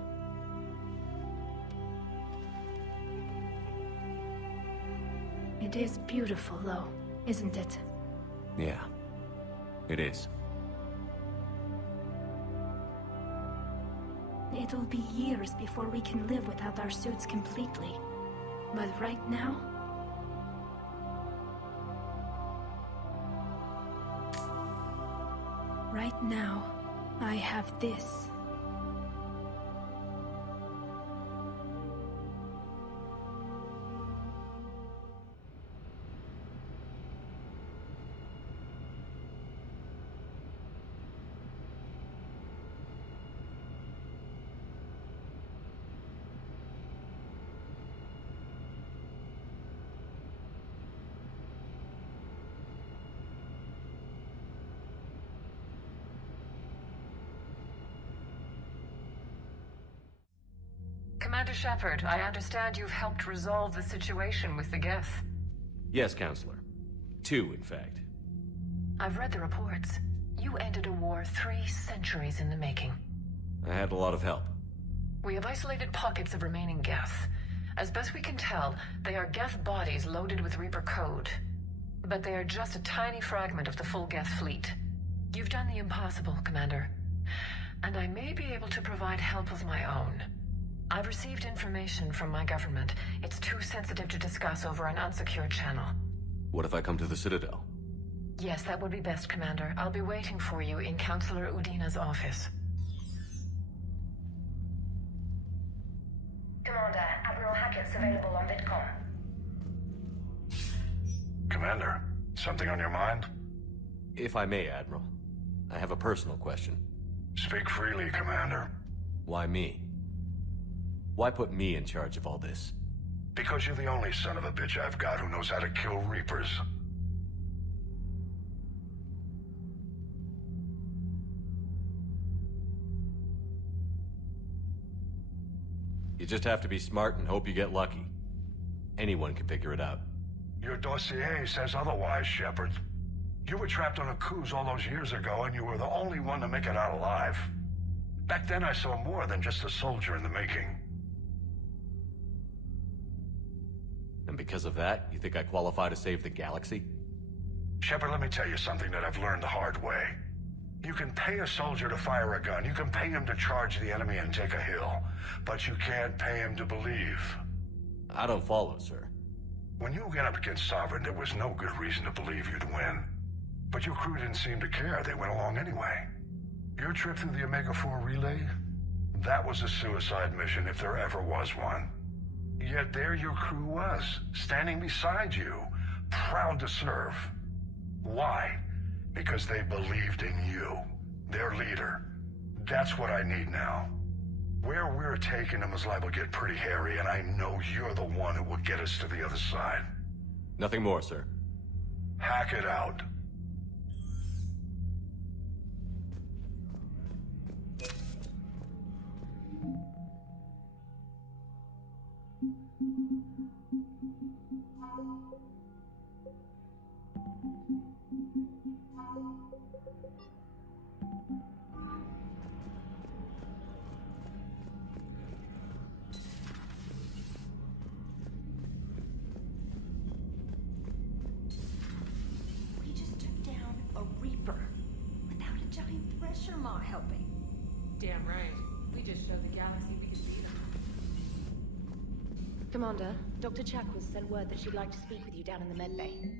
It is beautiful, though, isn't it? Yeah, it is. It'll be years before we can live without our suits completely. But right now... Right now, I have this. Commander Shepard, I understand you've helped resolve the situation with the Geth. Yes, Counselor. 2, in fact. I've read the reports. You ended a war 3 centuries in the making. I had a lot of help. We have isolated pockets of remaining Geth. As best we can tell, they are Geth bodies loaded with Reaper code. But they are just a tiny fragment of the full Geth fleet. You've done the impossible, Commander. And I may be able to provide help of my own. I've received information from my government. It's too sensitive to discuss over an unsecured channel. What if I come to the Citadel? Yes, that would be best, Commander. I'll be waiting for you in Counselor Udina's office. Commander, Admiral Hackett's available on VidCom. Commander, something on your mind? If I may, Admiral. I have a personal question. Speak freely, Commander. Why me? Why put me in charge of all this? Because you're the only son of a bitch I've got who knows how to kill Reapers. You just have to be smart and hope you get lucky. Anyone can figure it out. Your dossier says otherwise, Shepard. You were trapped on a cruise all those years ago, and you were the only one to make it out alive. Back then, I saw more than just a soldier in the making. And because of that, you think I qualify to save the galaxy? Shepard, let me tell you something that I've learned the hard way. You can pay a soldier to fire a gun, you can pay him to charge the enemy and take a hill, but you can't pay him to believe. I don't follow, sir. When you went up against Sovereign, there was no good reason to believe you'd win. But your crew didn't seem to care. They went along anyway. Your trip through the Omega-4 relay? That was a suicide mission if there ever was one. Yet there your crew was, standing beside you, proud to serve. Why? Because they believed in you, their leader. That's what I need now. Where we're taking them is liable to get pretty hairy, and I know you're the one who will get us to the other side. Nothing more, sir. Hack it out. We just took down a Reaper without a giant pressure maw helping. Damn right. We just showed the galaxy we could beat them. Commander, Dr. Chakwas sent word that she'd like to speak with you down in the medbay.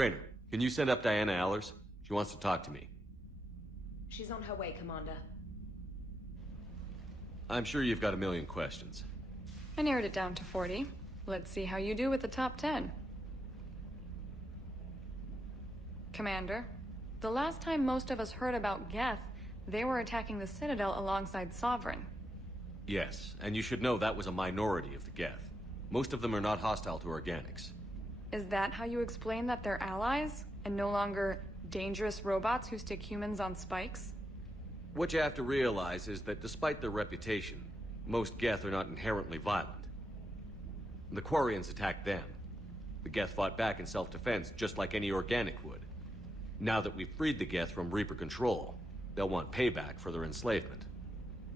Trainer, can you send up Diana Allers? She wants to talk to me. She's on her way, Commander. I'm sure you've got a million questions. I narrowed it down to 40. Let's see how you do with the top 10. Commander, the last time most of us heard about Geth, they were attacking the Citadel alongside Sovereign. Yes, and you should know that was a minority of the Geth. Most of them are not hostile to organics. Is that how you explain that they're allies, and no longer dangerous robots who stick humans on spikes? What you have to realize is that despite their reputation, most Geth are not inherently violent. The Quarians attacked them. The Geth fought back in self-defense just like any organic would. Now that we've freed the Geth from Reaper control, they'll want payback for their enslavement.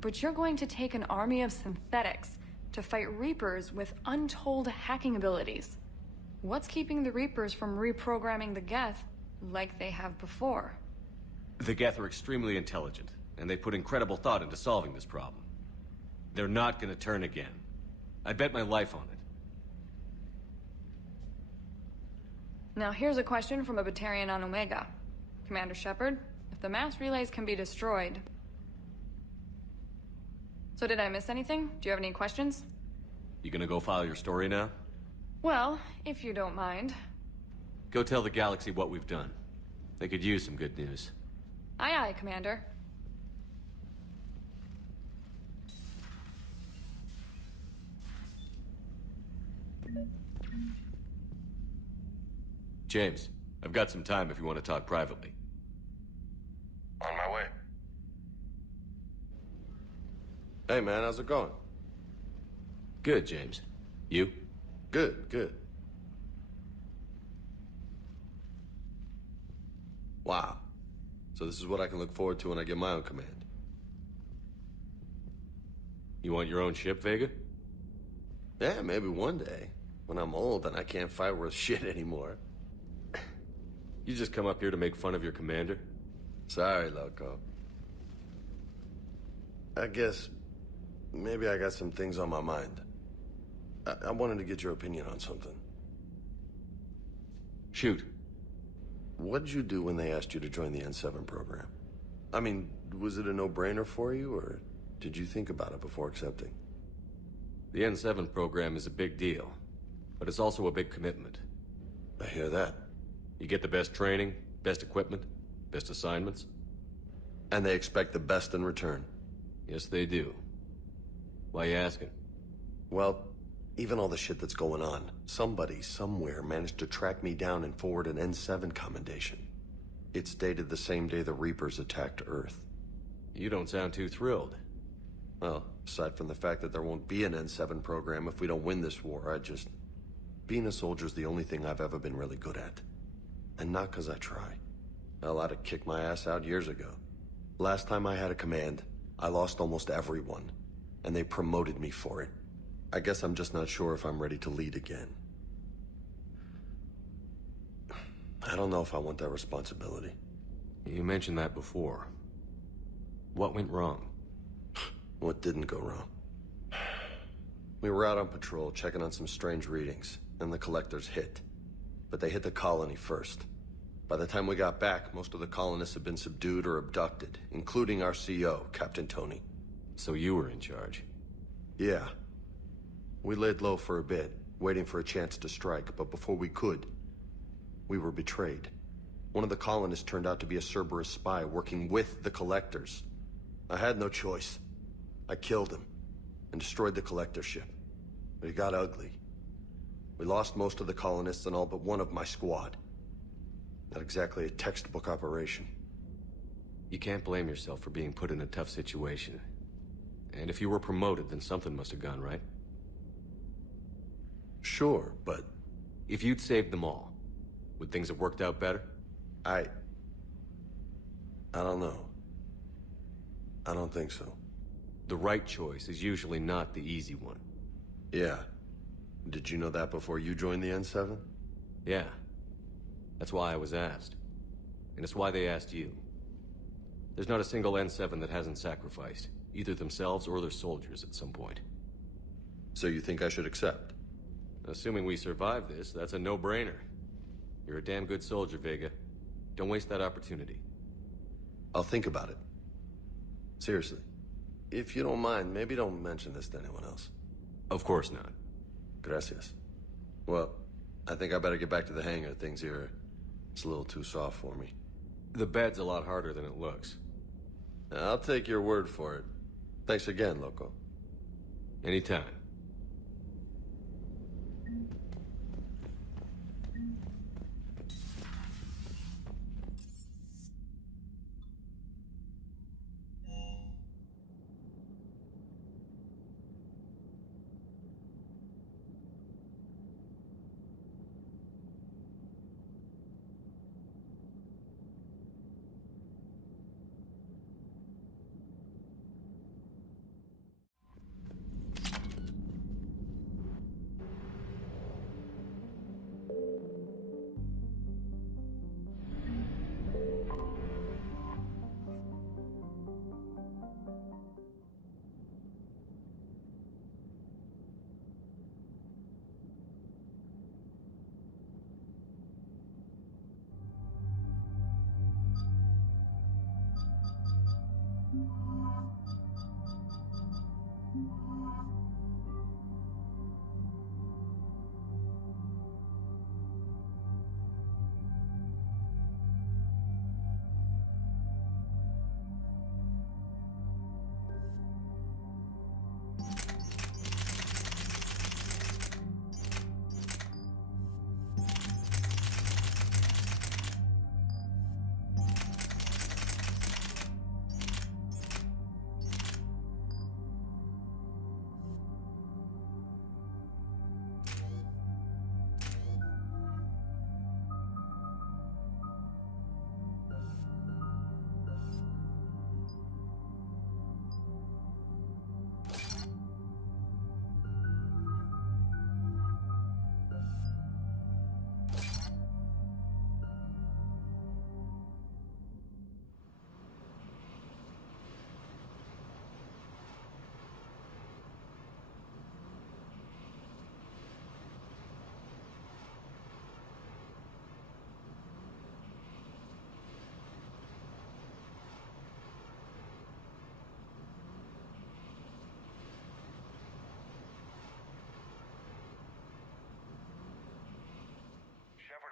But you're going to take an army of synthetics to fight Reapers with untold hacking abilities. What's keeping the Reapers from reprogramming the Geth like they have before? The Geth are extremely intelligent, and they put incredible thought into solving this problem. They're not gonna turn again. I bet my life on it. Now here's a question from a Batarian on Omega. Commander Shepard, if the mass relays can be destroyed... So did I miss anything? Do you have any questions? You gonna go file your story now? Well, if you don't mind. Go tell the galaxy what we've done. They could use some good news. Aye aye, Commander. James, I've got some time if you want to talk privately. On my way. Hey man, how's it going? Good, James. You? Good, good. Wow. So this is what I can look forward to when I get my own command. You want your own ship, Vega? Yeah, maybe one day. When I'm old and I can't fight worth shit anymore. You just come up here to make fun of your commander? Sorry, Loco. I guess... maybe I got some things on my mind. I wanted to get your opinion on something. Shoot. What did you do when they asked you to join the N7 program? I mean, was it a no-brainer for you, or did you think about it before accepting? The N7 program is a big deal, but it's also a big commitment. I hear that. You get the best training, best equipment, best assignments. And they expect the best in return. Yes, they do. Why you asking? Well, even all the shit that's going on, somebody somewhere managed to track me down and forward an N7 commendation. It's dated the same day the Reapers attacked Earth. You don't sound too thrilled. Well, aside from the fact that there won't be an N7 program if we don't win this war, being a soldier's the only thing I've ever been really good at. And not because I try. Hell, I'd have kicked my ass out years ago. Last time I had a command, I lost almost everyone. And they promoted me for it. I guess I'm just not sure if I'm ready to lead again. I don't know if I want that responsibility. You mentioned that before. What went wrong? What didn't go wrong? We were out on patrol, checking on some strange readings, and the collectors hit. But they hit the colony first. By the time we got back, most of the colonists had been subdued or abducted, including our CO, Captain Tony. So you were in charge? Yeah. We laid low for a bit, waiting for a chance to strike, but before we could, we were betrayed. One of the colonists turned out to be a Cerberus spy working with the collectors. I had no choice. I killed him and destroyed the collector ship. But it got ugly. We lost most of the colonists and all but one of my squad. Not exactly a textbook operation. You can't blame yourself for being put in a tough situation. And if you were promoted, then something must have gone right. Sure, but... if you'd saved them all, would things have worked out better? I don't know. I don't think so. The right choice is usually not the easy one. Yeah. Did you know that before you joined the N7? Yeah. That's why I was asked. And it's why they asked you. There's not a single N7 that hasn't sacrificed, either themselves or their soldiers at some point. So you think I should accept? Assuming we survive this, that's a no-brainer. You're a damn good soldier, Vega. Don't waste that opportunity. I'll think about it. Seriously. If you don't mind, maybe don't mention this to anyone else. Of course not. Gracias. Well, I think I better get back to the hangar. Things here, it's a little too soft for me. The bed's a lot harder than it looks. I'll take your word for it. Thanks again, Loco. Anytime.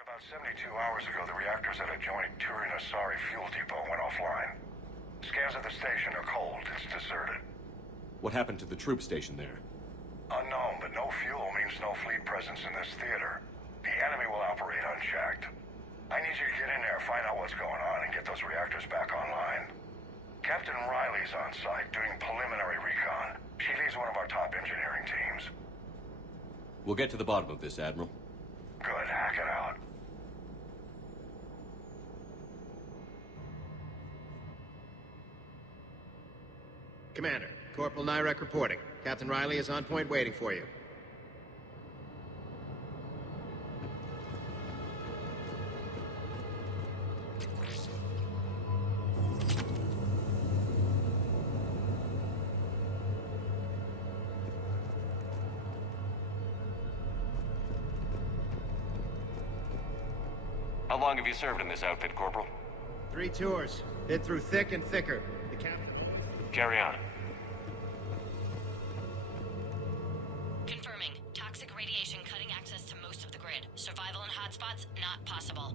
About 72 hours ago, the reactors at adjoining Turin-Asari fuel depot went offline. Scans of the station are cold. It's deserted. What happened to the troop station there? Unknown, but no fuel means no fleet presence in this theater. The enemy will operate unchecked. I need you to get in there, find out what's going on, and get those reactors back online. Captain Riley's on site doing preliminary recon. She leads one of our top engineering teams. We'll get to the bottom of this, Admiral. Good, hack it out. Commander, Corporal Nyrek reporting. Captain Riley is on point waiting for you. How long have you served in this outfit, Corporal? 3 tours. Hit through thick and thicker. The captain... Carry on. Confirming. Toxic radiation cutting access to most of the grid. Survival in hotspots, not possible.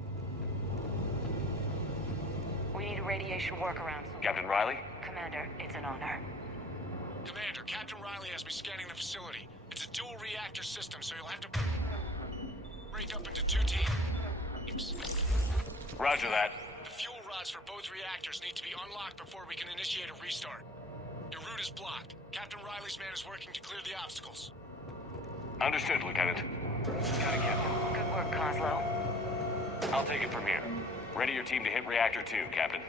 We need a radiation workaround. Captain Riley? Commander, it's an honor. Commander, Captain Riley has me scanning the facility. It's a dual reactor system, so you'll have to break up into 2 teams. Roger that. The fuel rods for both reactors need to be unlocked before we can initiate a restart. Your route is blocked. Captain Riley's man is working to clear the obstacles. Understood, Lieutenant. Got it, Captain. Good work, Coslow. I'll take it from here. Ready your team to hit Reactor 2, Captain.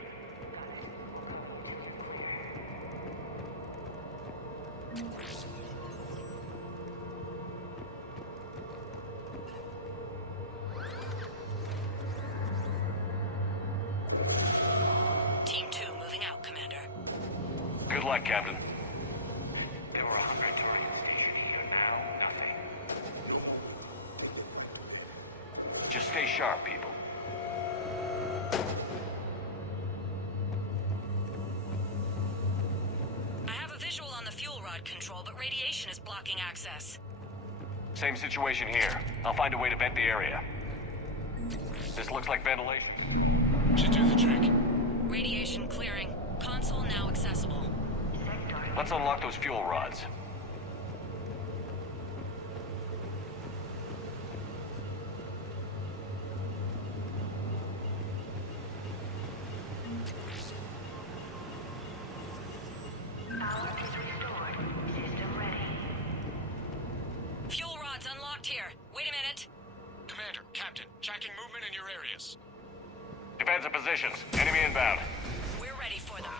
Team 2 moving out, Commander. Good luck, Captain. There were 100 targets stationed here, now nothing. Just stay sharp, people. blocking access. Same situation here. I'll find a way to vent the area. This looks like ventilation. Should do the trick. Radiation clearing. Console now accessible. Let's unlock those fuel rods. Fuel rods unlocked here. Wait a minute. Commander, Captain, tracking movement in your areas. Defensive positions. Enemy inbound. We're ready for them.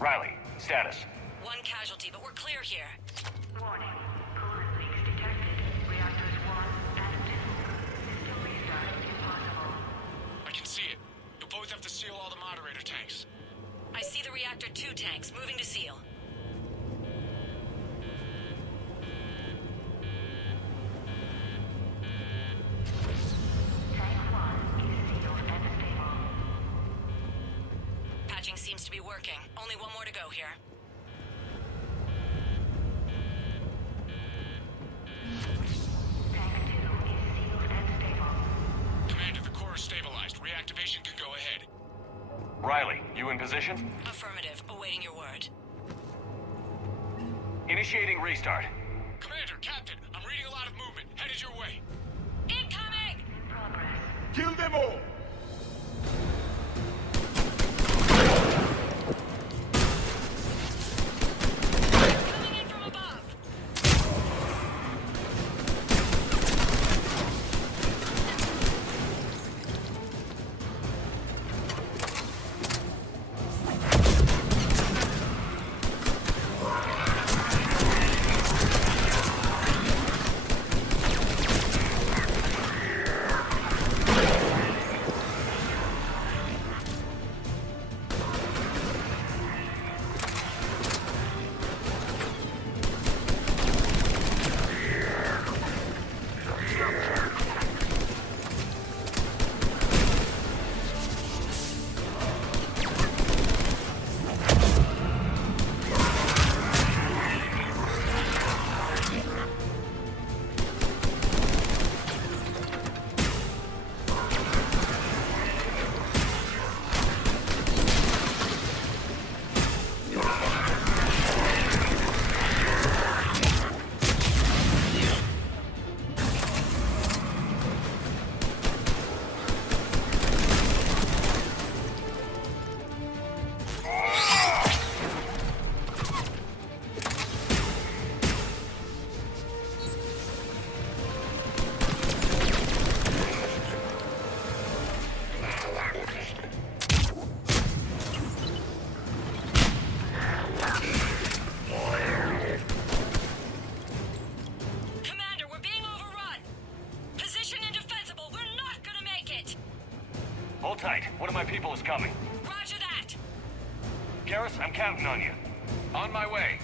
Riley, status. One casualty, but we're clear here. Warning. Coolant leaks detected. Reactors 1 and 2. System restart impossible. I can see it. You'll both have to seal all the moderator tanks. I see the reactor 2 tanks moving to seal. Tank 1 is sealed and stable. Patching seems to be working. Only one more to go here. Tank 2 is sealed and stable. Commander, the core is stabilized. Reactivation can go ahead. Riley, you in position? Affirmative. Awaiting your word. Initiating restart. Commander, Captain, I'm reading a lot of movement. Headed your way. Incoming! Kill them all! Coming in from above. Hold tight. One of my people is coming. Roger that. Garrus, I'm counting on you. On my way.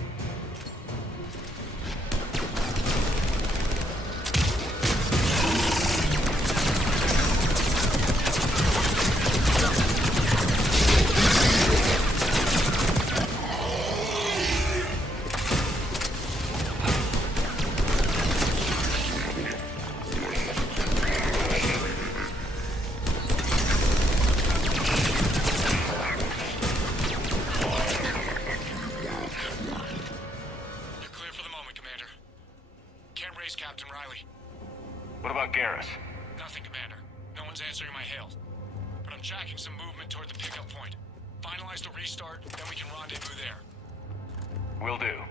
Captain Riley. What about Garrus? Nothing, Commander. No one's answering my hails. But I'm tracking some movement toward the pickup point. Finalize the restart, then we can rendezvous there. Will do.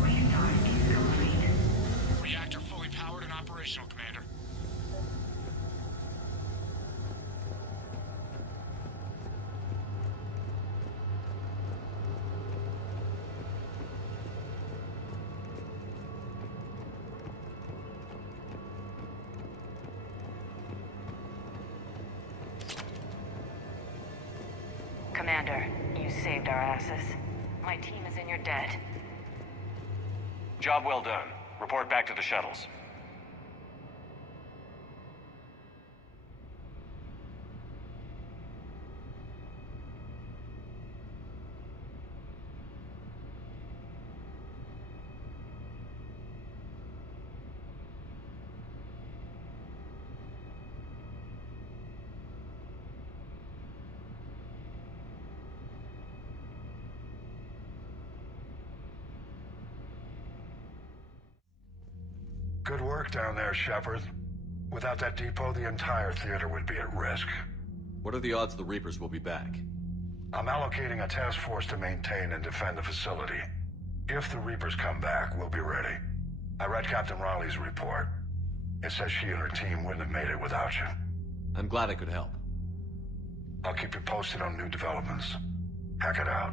Restart is complete. Reactor fully powered and operational, Commander. Commander, you saved our asses. My team is in your debt. Job well done. Report back to the shuttles. Good work down there, Shepard. Without that depot, the entire theater would be at risk. What are the odds the Reapers will be back? I'm allocating a task force to maintain and defend the facility. If the Reapers come back, we'll be ready. I read Captain Riley's report. It says she and her team wouldn't have made it without you. I'm glad I could help. I'll keep you posted on new developments. Hack it out.